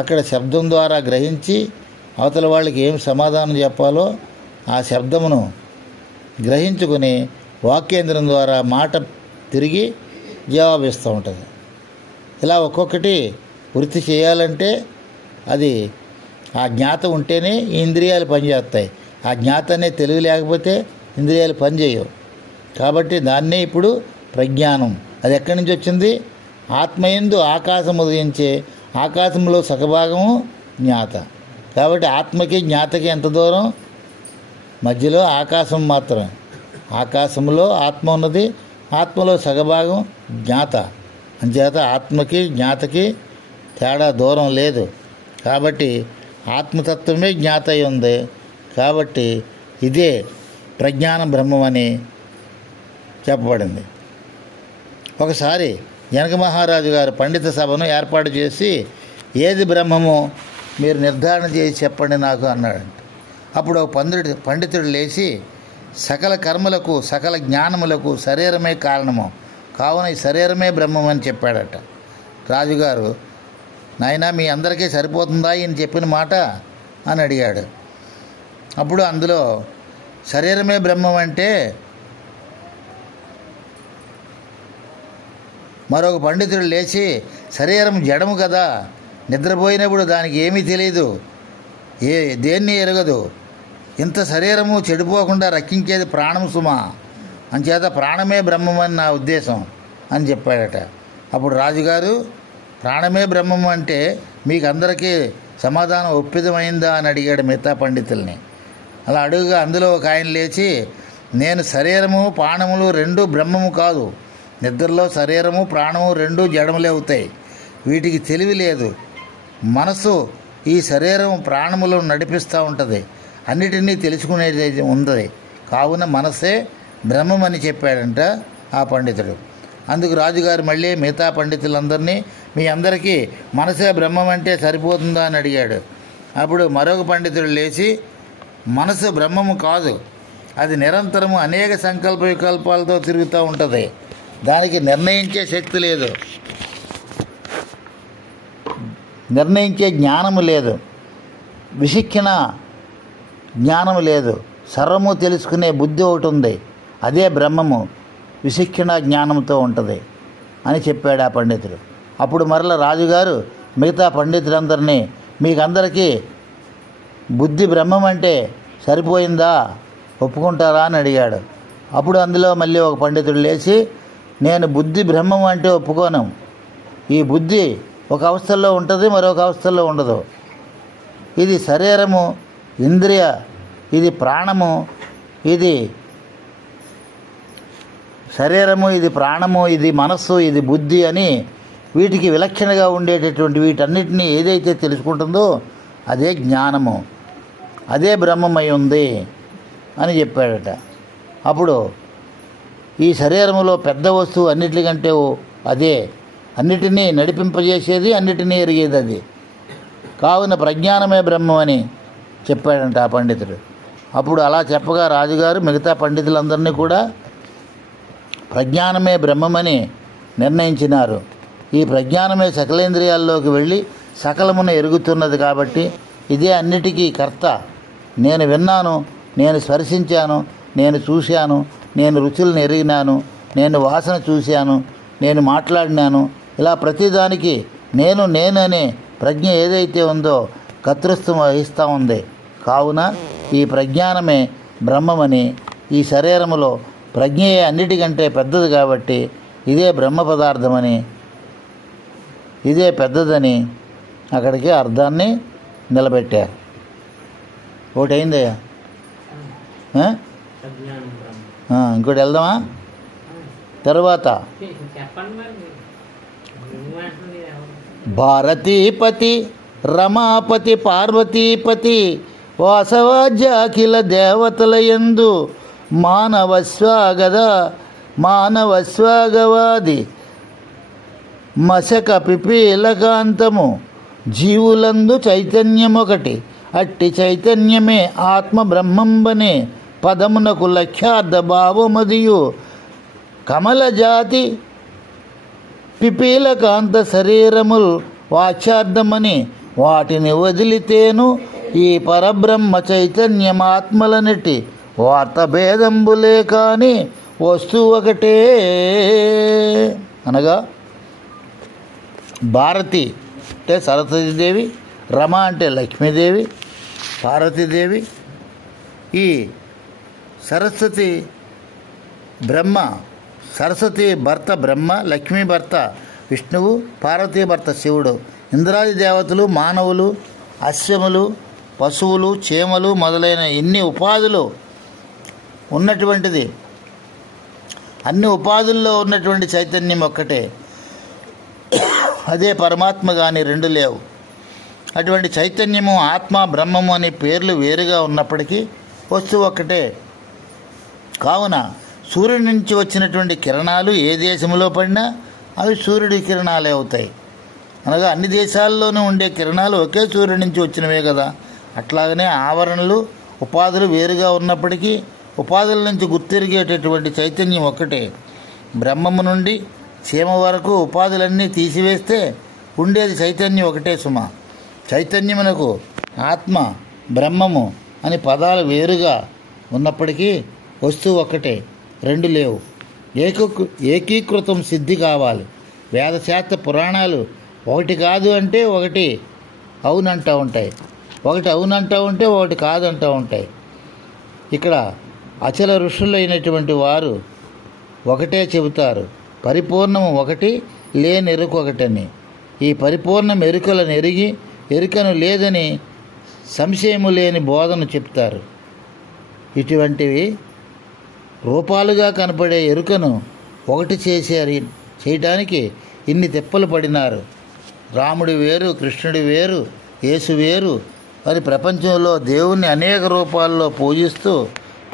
అక్కడ శబ్దం ద్వారా గ్రహించి అవతల వాళ్ళకి ఏం సమాధానం చెప్పాలో ఆ శబ్దమును గ్రహించుకుని వాక్యేంద్రం ద్వారా మాట తిరిగి జవాబిస్తూ ఉంటుంది. ఇలా ఒక్కొక్కటి వృత్తి చేయాలంటే అది ఆ జ్ఞాత ఉంటేనే ఈ ఇంద్రియాలు పనిచేస్తాయి. ఆ జ్ఞాత అనే తెలివి లేకపోతే ఇంద్రియాలు పనిచేయవు. కాబట్టి దాన్నే ఇప్పుడు ప్రజ్ఞానం. అది ఎక్కడి నుంచి వచ్చింది, ఆత్మయందు ఆకాశం ఉదయించే ఆకాశంలో సగభాగము జ్ఞాత. కాబట్టి ఆత్మకి జ్ఞాతకి ఎంత దూరం, మధ్యలో ఆకాశం మాత్రమే. ఆకాశంలో ఆత్మ ఉన్నది, ఆత్మలో సగభాగం జ్ఞాత. అంచేత ఆత్మకి జ్ఞాతకి తేడా దూరం లేదు. కాబట్టి ఆత్మతత్వమే జ్ఞాత అయి ఉంది. కాబట్టి ఇదే ప్రజ్ఞాన బ్రహ్మం అని చెప్పబడింది. ఒకసారి జనక మహారాజు గారు పండిత సభను ఏర్పాటు చేసి, ఏది బ్రహ్మమో మీరు నిర్ధారణ చేసి చెప్పండి నాకు అన్నాడంట. అప్పుడు ఒక పండితుడు లేచి, సకల కర్మలకు సకల జ్ఞానములకు శరీరమే కారణము కావున ఈ శరీరమే బ్రహ్మం అని చెప్పాడట. రాజుగారు, నాయనా మీ అందరికీ సరిపోతుందా ఈయన చెప్పిన మాట అని అడిగాడు. అప్పుడు అందులో శరీరమే బ్రహ్మం అంటే మరొక పండితుడు లేచి, శరీరం జడము కదా, నిద్రపోయినప్పుడు దానికి ఏమీ తెలియదు, దేన్ని ఎరగదు, ఇంత శరీరము చెడిపోకుండా రక్షించేది ప్రాణం సుమా, అంచేత ప్రాణమే బ్రహ్మమని నా ఉద్దేశం అని చెప్పాడట. అప్పుడు రాజుగారు ప్రాణమే బ్రహ్మము అంటే మీకు అందరికీ సమాధానం ఒప్పిదమైందా అని అడిగాడు మిగతా పండితుల్ని. అలా అడుగుగా అందులో ఒక ఆయన లేచి, నేను శరీరము ప్రాణములు రెండూ బ్రహ్మము కాదు. నిద్రలో శరీరము ప్రాణము రెండూ జడములే అవుతాయి. వీటికి తెలివి లేదు. మనసు ఈ శరీరం ప్రాణములను నడిపిస్తూ ఉంటుంది, అన్నిటినీ తెలుసుకునేది ఉంది. కావున మనసే బ్రహ్మమని చెప్పాడంట ఆ పండితుడు. అందుకు రాజుగారు మళ్ళీ మిగతా పండితులందరినీ, మీ అందరికీ మనసే బ్రహ్మం అంటే సరిపోతుందా అని అడిగాడు. అప్పుడు మరొక పండితుడు లేచి, మనసు బ్రహ్మము కాదు, అది నిరంతరము అనేక సంకల్ప వికల్పాలతో తిరుగుతూ ఉంటుంది. దానికి నిర్ణయించే శక్తి లేదు, నిర్ణయించే జ్ఞానము లేదు, విశిక్షణ జ్ఞానము లేదు. సర్వము తెలుసుకునే బుద్ధి ఒకటి ఉంది, అదే బ్రహ్మము, విశిక్షణ జ్ఞానంతో ఉంటుంది అని చెప్పాడు ఆ పండితుడు. అప్పుడు మరల రాజుగారు మిగతా పండితులందరినీ, మీకందరికీ బుద్ధి బ్రహ్మం అంటే సరిపోయిందా, ఒప్పుకుంటారా అని అడిగాడు. అప్పుడు అందులో మళ్ళీ ఒక పండితుడు లేచి, నేను బుద్ధి బ్రహ్మం అంటే ఒప్పుకోను. ఈ బుద్ధి ఒక అవస్థల్లో ఉంటుంది, మరొక అవస్థల్లో ఉండదు. ఇది శరీరము, ఇంద్రియ, ఇది ప్రాణము, ఇది శరీరము, ఇది ప్రాణము, ఇది మనస్సు, ఇది బుద్ధి అని వీటికి విలక్షణగా ఉండేటటువంటి వీటన్నిటినీ ఏదైతే తెలుసుకుంటుందో అదే జ్ఞానము, అదే బ్రహ్మమై ఉంది అని చెప్పాడట. అప్పుడు ఈ శరీరములో పెద్ద వస్తువు అన్నిటికంటే అదే, అన్నిటినీ నడిపింపజేసేది, అన్నిటినీ ఎరిగేది అది. కావున ప్రజ్ఞానమే బ్రహ్మం అని చెప్పాడంట ఆ పండితుడు. అప్పుడు అలా చెప్పగా రాజుగారు మిగతా పండితులందరినీ కూడా ప్రజ్ఞానమే బ్రహ్మమని నిర్ణయించినారు. ఈ ప్రజ్ఞానమే సకలేంద్రియాల్లోకి వెళ్ళి సకలమును ఎరుగుతున్నది కాబట్టి ఇదే అన్నిటికీ కర్త. నేను విన్నాను, నేను స్పర్శించాను, నేను చూశాను, నేను రుచులను ఎరిగినాను, నేను వాసన చూశాను, నేను మాట్లాడినాను, ఇలా ప్రతిదానికి నేను అనే ప్రజ్ఞ ఏదైతే ఉందో కర్తృత్వం వహిస్తూ ఉంది. కావున ఈ ప్రజ్ఞానమే బ్రహ్మమని, ఈ శరీరములో ప్రజ్ఞయే అన్నిటికంటే పెద్దది కాబట్టి ఇదే బ్రహ్మ పదార్థమని, ఇదే పెద్దదని అక్కడికి అర్థాన్ని నిలబెట్టారు. ఒకటి అయిందయ్యా, ఇంకోటి వెళ్దామా? తర్వాత భారతీపతి రమాపతి పార్వతీపతి వాసవాజ్యాఖిల దేవతల యందు మానవస్వాగవాది మశక పిపీలకాంతము జీవులందు చైతన్యమొకటి, అట్టి చైతన్యమే ఆత్మ బ్రహ్మంబనే పదమునకు లక్ష్యార్థ భావమదియు కమల జాతి పిపీలకాంత శరీరముల్ వాచ్యార్థమని వాటిని వదిలితేను ఈ పరబ్రహ్మ చైతన్యమాత్మలనటి వార్త భేదంబులే కాని వస్తువు ఒకటే. అనగా భారతి అంటే సరస్వతీదేవి, రమ అంటే లక్ష్మీదేవి, పార్వతీదేవి. ఈ సరస్వతి బ్రహ్మ, సరస్వతి భర్త బ్రహ్మ, లక్ష్మీ భర్త విష్ణువు, పార్వతీ భర్త శివుడు. ఇంద్రాది దేవతలు, మానవులు, అశ్వములు, పశువులు, చేమలు మొదలైన ఇన్ని ఉపాధులు ఉన్నటువంటిది. అన్ని ఉపాధుల్లో ఉన్నటువంటి చైతన్యం ఒక్కటే, అదే పరమాత్మ కానీ రెండు లేవు. అటువంటి చైతన్యము, ఆత్మ, బ్రహ్మము అనే పేర్లు వేరుగా ఉన్నప్పటికీ వస్తువు ఒక్కటే. కావున సూర్యుడి నుంచి వచ్చినటువంటి కిరణాలు ఏ దేశంలో పడినా అవి సూర్యుడి కిరణాలే అవుతాయి. అనగా అన్ని దేశాల్లోనూ ఉండే కిరణాలు ఒకే సూర్యుడి నుంచి వచ్చినవే కదా. అట్లాగనే ఆవరణలు, ఉపాధులు వేరుగా ఉన్నప్పటికీ ఉపాధుల నుంచి గుర్తిరిగేటటువంటి చైతన్యం ఒక్కటే. బ్రహ్మము నుండి చీమ వరకు ఉపాధులన్నీ తీసివేస్తే ఉండేది చైతన్యం ఒకటే సుమ. చైతన్యమునకు ఆత్మ, బ్రహ్మము అని పదాలు వేరుగా ఉన్నప్పటికీ వస్తువు ఒక్కటే, రెండు లేవు. ఏకీకృతం సిద్ధి కావాలి. వేదశాస్త్ర పురాణాలు ఒకటి కాదు అంటే ఒకటి అవునంటూ ఉంటాయి, ఒకటి అవునంటూ ఉంటే ఒకటి కాదంటూ ఉంటాయి. ఇక్కడ అచల ఋషులైనటువంటి వారు ఒకటే చెబుతారు, పరిపూర్ణము ఒకటి, లేని ఎరుక ఒకటని. ఈ పరిపూర్ణం ఎరుకలను ఎరిగి ఎరుకను లేదని సంశయము లేని బోధను చెప్తారు. ఇటువంటివి రూపాలుగా కనపడే ఎరుకను ఒకటి చేయటానికి ఇన్ని తిప్పలు పడినారు. రాముడి వేరు, కృష్ణుడి వేరు, యేసు వేరు అని ప్రపంచంలో దేవుణ్ణి అనేక రూపాల్లో పూజిస్తూ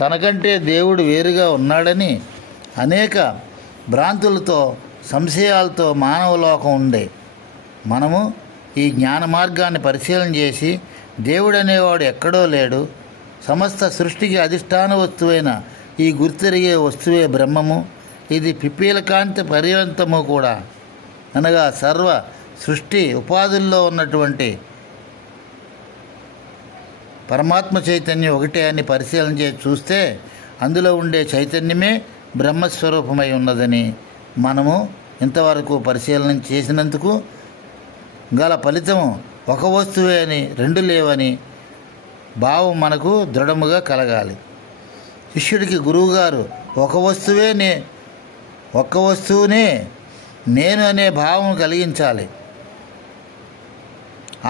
తనకంటే దేవుడు వేరుగా ఉన్నాడని అనేక భ్రాంతులతో సంశయాలతో మానవలోకం ఉండే మనము ఈ జ్ఞాన మార్గాన్ని పరిశీలన చేసి దేవుడు అనేవాడు ఎక్కడో లేడు, సమస్త సృష్టికి అధిష్టాన వస్తువైన ఈ గుర్తెరిగే వస్తువే బ్రహ్మము, ఇది పిపీలకాంతి పర్యంతము కూడా, అనగా సర్వ సృష్టి ఉపాధుల్లో ఉన్నటువంటి పరమాత్మ చైతన్యం ఒకటే అని పరిశీలన చేసి చూస్తే అందులో ఉండే చైతన్యమే బ్రహ్మస్వరూపమై ఉన్నదని మనము ఇంతవరకు పరిశీలన చేసినందుకు గల ఫలితము ఒక వస్తువే అని, రెండు లేవని భావం మనకు దృఢముగా కలగాలి. శిష్యుడికి గురువుగారు ఒక్క వస్తువునే నేను అనే భావం కలిగించాలి.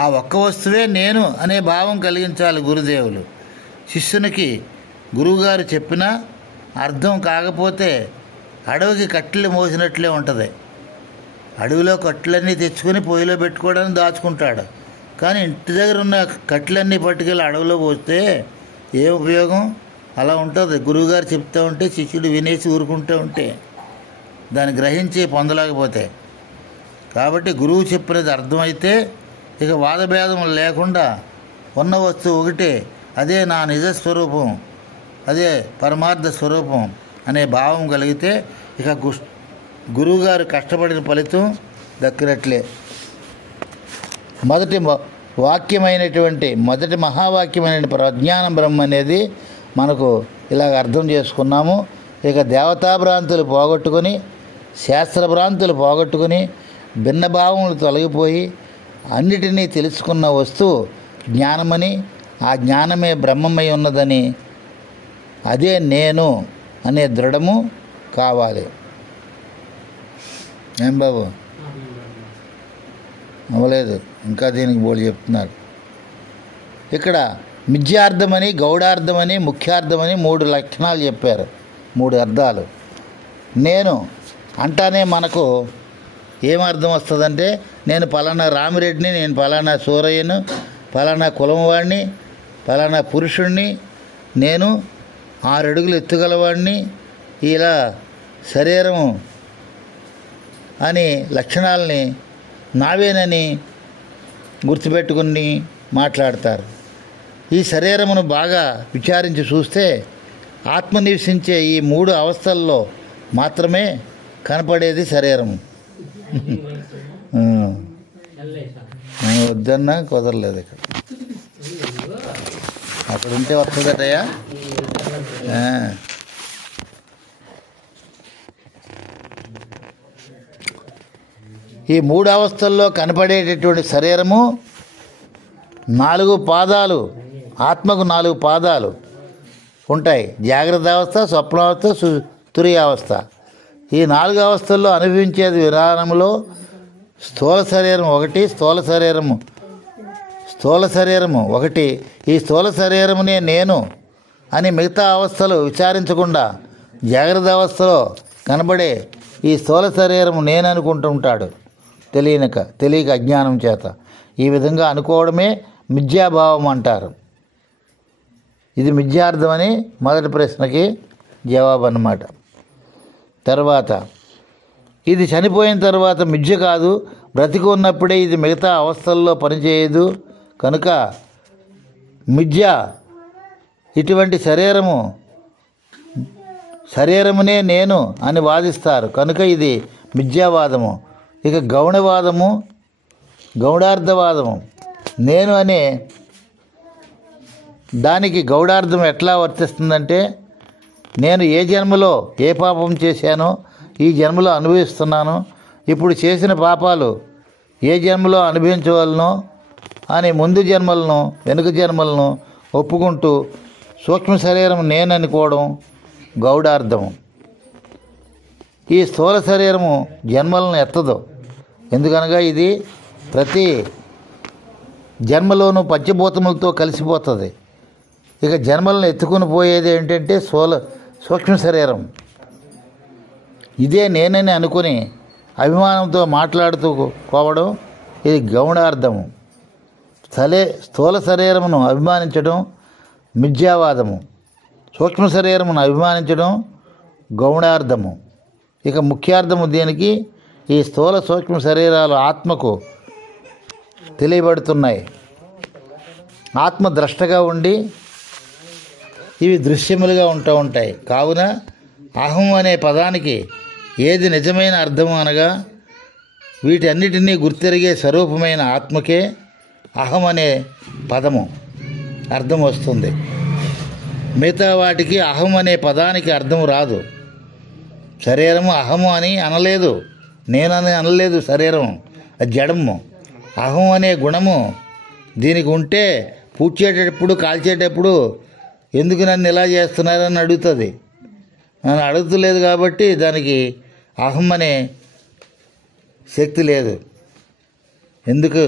ఆ ఒక్క వస్తువే నేను అనే భావం కలిగించాలి గురుదేవులు. శిష్యునికి గురువుగారు చెప్పినా అర్థం కాకపోతే అడవికి కట్టెలు మోసినట్లే ఉంటుంది. అడవిలో కట్టెలన్నీ తెచ్చుకొని పొయ్యిలో పెట్టుకోవడానికి దాచుకుంటాడు. కానీ ఇంటి దగ్గర ఉన్న కట్టెలన్నీ పట్టుకెళ్ళి అడవిలో పోస్తే ఏ ఉపయోగం? అలా ఉంటుంది. గురువుగారు చెప్తూ ఉంటే శిష్యుడు వినేసి ఊరుకుంటూ ఉంటే దాన్ని గ్రహించి పొందలేకపోతే. కాబట్టి గురువు చెప్పినది అర్థమైతే ఇక వాదభేదములు లేకుండా ఉన్న వస్తువు ఒకటే, అదే నా నిజస్వరూపం, అదే పరమార్థ స్వరూపం అనే భావం కలిగితే ఇక గురువుగారు కష్టపడిన ఫలితం దక్కినట్లే. మొదటి మహావాక్యమైన ప్రజ్ఞానం బ్రహ్మ అనేది మనకు ఇలాగ అర్థం చేసుకున్నాము. ఇక దేవతాభ్రాంతులు పోగొట్టుకొని, శాస్త్రభ్రాంతులు పోగొట్టుకొని, భిన్నభావములు తొలగిపోయి అన్నిటినీ తెలుసుకున్న వస్తువు జ్ఞానమని, ఆ జ్ఞానమే బ్రహ్మమై ఉన్నదని, అదే నేను అనే దృఢము కావాలి. ఏం బాబు అవ్వలేదు? ఇంకా దీనికి బోళ్ళు చెప్తున్నారు. ఇక్కడ మిథ్యార్థమని, గౌడార్థమని, ముఖ్యార్థమని 3 లక్షణాలు చెప్పారు, 3 అర్థాలు. నేను అంటానే మనకు ఏమర్థం వస్తుందంటే, నేను పలానా రామిరెడ్డిని, నేను పలానా సూరయ్యను, పలానా కులం వాడిని, పలానా పురుషుణ్ణి, నేను 6 అడుగులు ఎత్తుగలవాడిని, ఇలా శరీరం అని లక్షణాలని నావేనని గుర్తుపెట్టుకుని మాట్లాడతారు. ఈ శరీరమును బాగా విచారించి చూస్తే ఆత్మ నివసించే ఈ 3 అవస్థల్లో మాత్రమే కనపడేది శరీరము. వద్దన్నా కుదరలేదు. అక్కడ ఉంటే వస్తుందటయ్యా. ఈ 3 అవస్థల్లో కనపడేటటువంటి శరీరము 4 పాదాలు, ఆత్మకు 4 పాదాలు ఉంటాయి. జాగ్రత్త అవస్థ, స్వప్నావస్థ, తురియావస్థ. ఈ 4 అవస్థల్లో అనుభవించేది విధానంలో స్థూల శరీరం ఒకటి, స్థూల శరీరము ఒకటి. ఈ స్థూల శరీరమునే నేను అని మిగతా అవస్థలు విచారించకుండా జాగ్రత్త అవస్థలో కనబడే ఈ స్థూల శరీరము నేను అనుకుంటుంటాడు తెలియక అజ్ఞానం చేత. ఈ విధంగా అనుకోవడమే మిథ్యాభావం అంటారు. ఇది మిథ్యార్థమని మొదటి ప్రశ్నకి జవాబు అన్నమాట. తర్వాత ఇది చనిపోయిన తర్వాత మిథ్య కాదు, బ్రతికి ఉన్నప్పుడే ఇది మిగతా అవస్థల్లో పనిచేయదు కనుక మిథ్య. ఇటువంటి శరీరమునే నేను అని వాదిస్తారు కనుక ఇది మిథ్యావాదము. ఇక గౌడార్థవాదము. నేను అనే దానికి గౌడార్థం ఎట్లా వర్తిస్తుందంటే, నేను ఏ జన్మలో ఏ పాపం చేశానో ఈ జన్మలో అనుభవిస్తున్నాను, ఇప్పుడు చేసిన పాపాలు ఏ జన్మలో అనుభవించవలనో అని ముందు జన్మలను వెనుక జన్మలను ఒప్పుకుంటూ సూక్ష్మ శరీరం నేననుకోవడం గౌడార్థము. ఈ స్థూల శరీరము జన్మలను ఎత్తదు. ఎందుకనగా ఇది ప్రతి జన్మలోనూ పంచభూతములతో కలిసిపోతుంది. ఇక జన్మలను ఎత్తుకుని పోయేది ఏంటంటే సూక్ష్మ శరీరం. ఇదే నేనని అనుకుని అభిమానంతో మాట్లాడుతూ పోవడం ఇది గౌణార్థము. స్థూల శరీరమును అభిమానించడం మిథ్యావాదము, సూక్ష్మ శరీరమును అభిమానించడం గౌణార్థము. ఇక ముఖ్యార్థము దీనికి ఈ స్థూల సూక్ష్మ శరీరాలు ఆత్మకు తెలియబడుతున్నాయి. ఆత్మ ద్రష్టగా ఉండి ఇవి దృశ్యములుగా ఉంటూ ఉంటాయి. కావున అహం అనే పదానికి ఏది నిజమైన అర్థము అనగా వీటన్నిటినీ గుర్తెరిగే స్వరూపమైన ఆత్మకే అహం అనే పదము అర్థం వస్తుంది. మిగతా వాటికి అహం అనే పదానికి అర్థం రాదు. శరీరము అహము అని అనలేదు, నేనని అనలేదు. శరీరం అది జడము. అహం అనే గుణము దీనికి ఉంటే పూడ్చేటప్పుడు కాల్చేటప్పుడు ఎందుకు నన్ను ఇలా చేస్తున్నారని అడుగుతుంది. నన్ను అడుగుతలేదు కాబట్టి దానికి అహం అనే శక్తి లేదు. ఎందుకు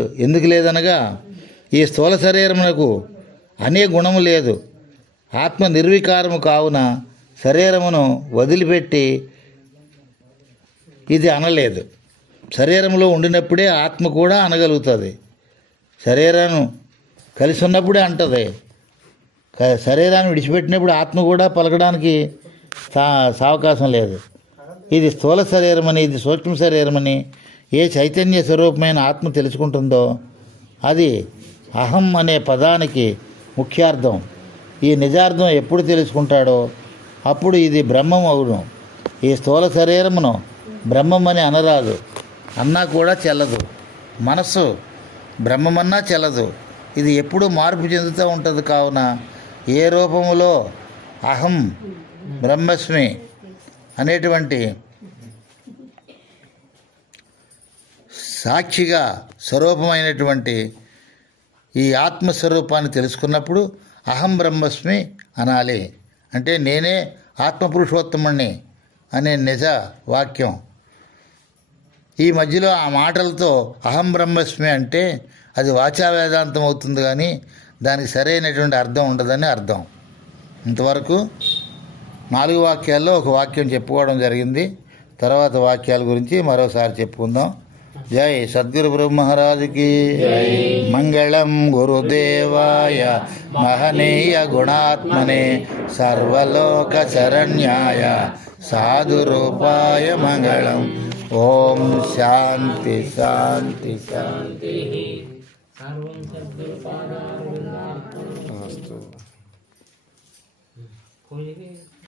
లేదనగా ఈ స్థూల శరీరమునకు అనే గుణము లేదు. ఆత్మ నిర్వికారము కావున శరీరమును వదిలిపెట్టి ఇది అనలేదు. శరీరంలో ఉండినప్పుడే ఆత్మ కూడా అనగలుగుతుంది. శరీరాన్ని కలిసి ఉన్నప్పుడే అంటది. శరీరాన్ని విడిచిపెట్టినప్పుడు ఆత్మ కూడా పలకడానికి సావకాశం లేదు. ఇది స్థూల శరీరమని, ఇది సూక్ష్మ శరీరమని ఏ చైతన్య స్వరూపమైన ఆత్మ తెలుసుకుంటుందో అది అహం అనే పదానికి ముఖ్యార్థం. ఈ నిజార్థం ఎప్పుడు తెలుసుకుంటాడో అప్పుడు ఇది బ్రహ్మం అవును. ఈ స్థూల శరీరమును బ్రహ్మమని అనరాదు, అన్నా కూడా చెల్లదు. మనస్సు బ్రహ్మమన్నా చెల్లదు. ఇది ఎప్పుడూ మార్పు చెందుతూ ఉంటుంది. కావున ఏ రూపములో అహం బ్రహ్మస్మి అనేటువంటి సాక్షిగా స్వరూపమైనటువంటి ఈ ఆత్మస్వరూపాన్ని తెలుసుకున్నప్పుడు అహం బ్రహ్మస్మి అనాలి. అంటే నేనే ఆత్మపురుషోత్తముణ్ణి అనే నిజ వాక్యం. ఈ మధ్యలో ఆ మాటలతో అహం బ్రహ్మస్మి అంటే అది వాచా వేదాంతం అవుతుంది, కానీ దానికి సరైనటువంటి అర్థం ఉండదని అర్థం. ఇంతవరకు 4 వాక్యాల్లో ఒక వాక్యం చెప్పుకోవడం జరిగింది. తర్వాత వాక్యాల గురించి మరోసారి చెప్పుకుందాం. జై సద్గురు బ్రహ్మరాజుకి మంగళం. గురుదేవాయ మహనీయ గుణాత్మనే సర్వలోక శరణ్యాయ సాధురూపాయ మంగళం. ఓం శాంతి శాంతి శాంతి. సర్వం సద్గురు పాదారవిందార్పణమస్తు.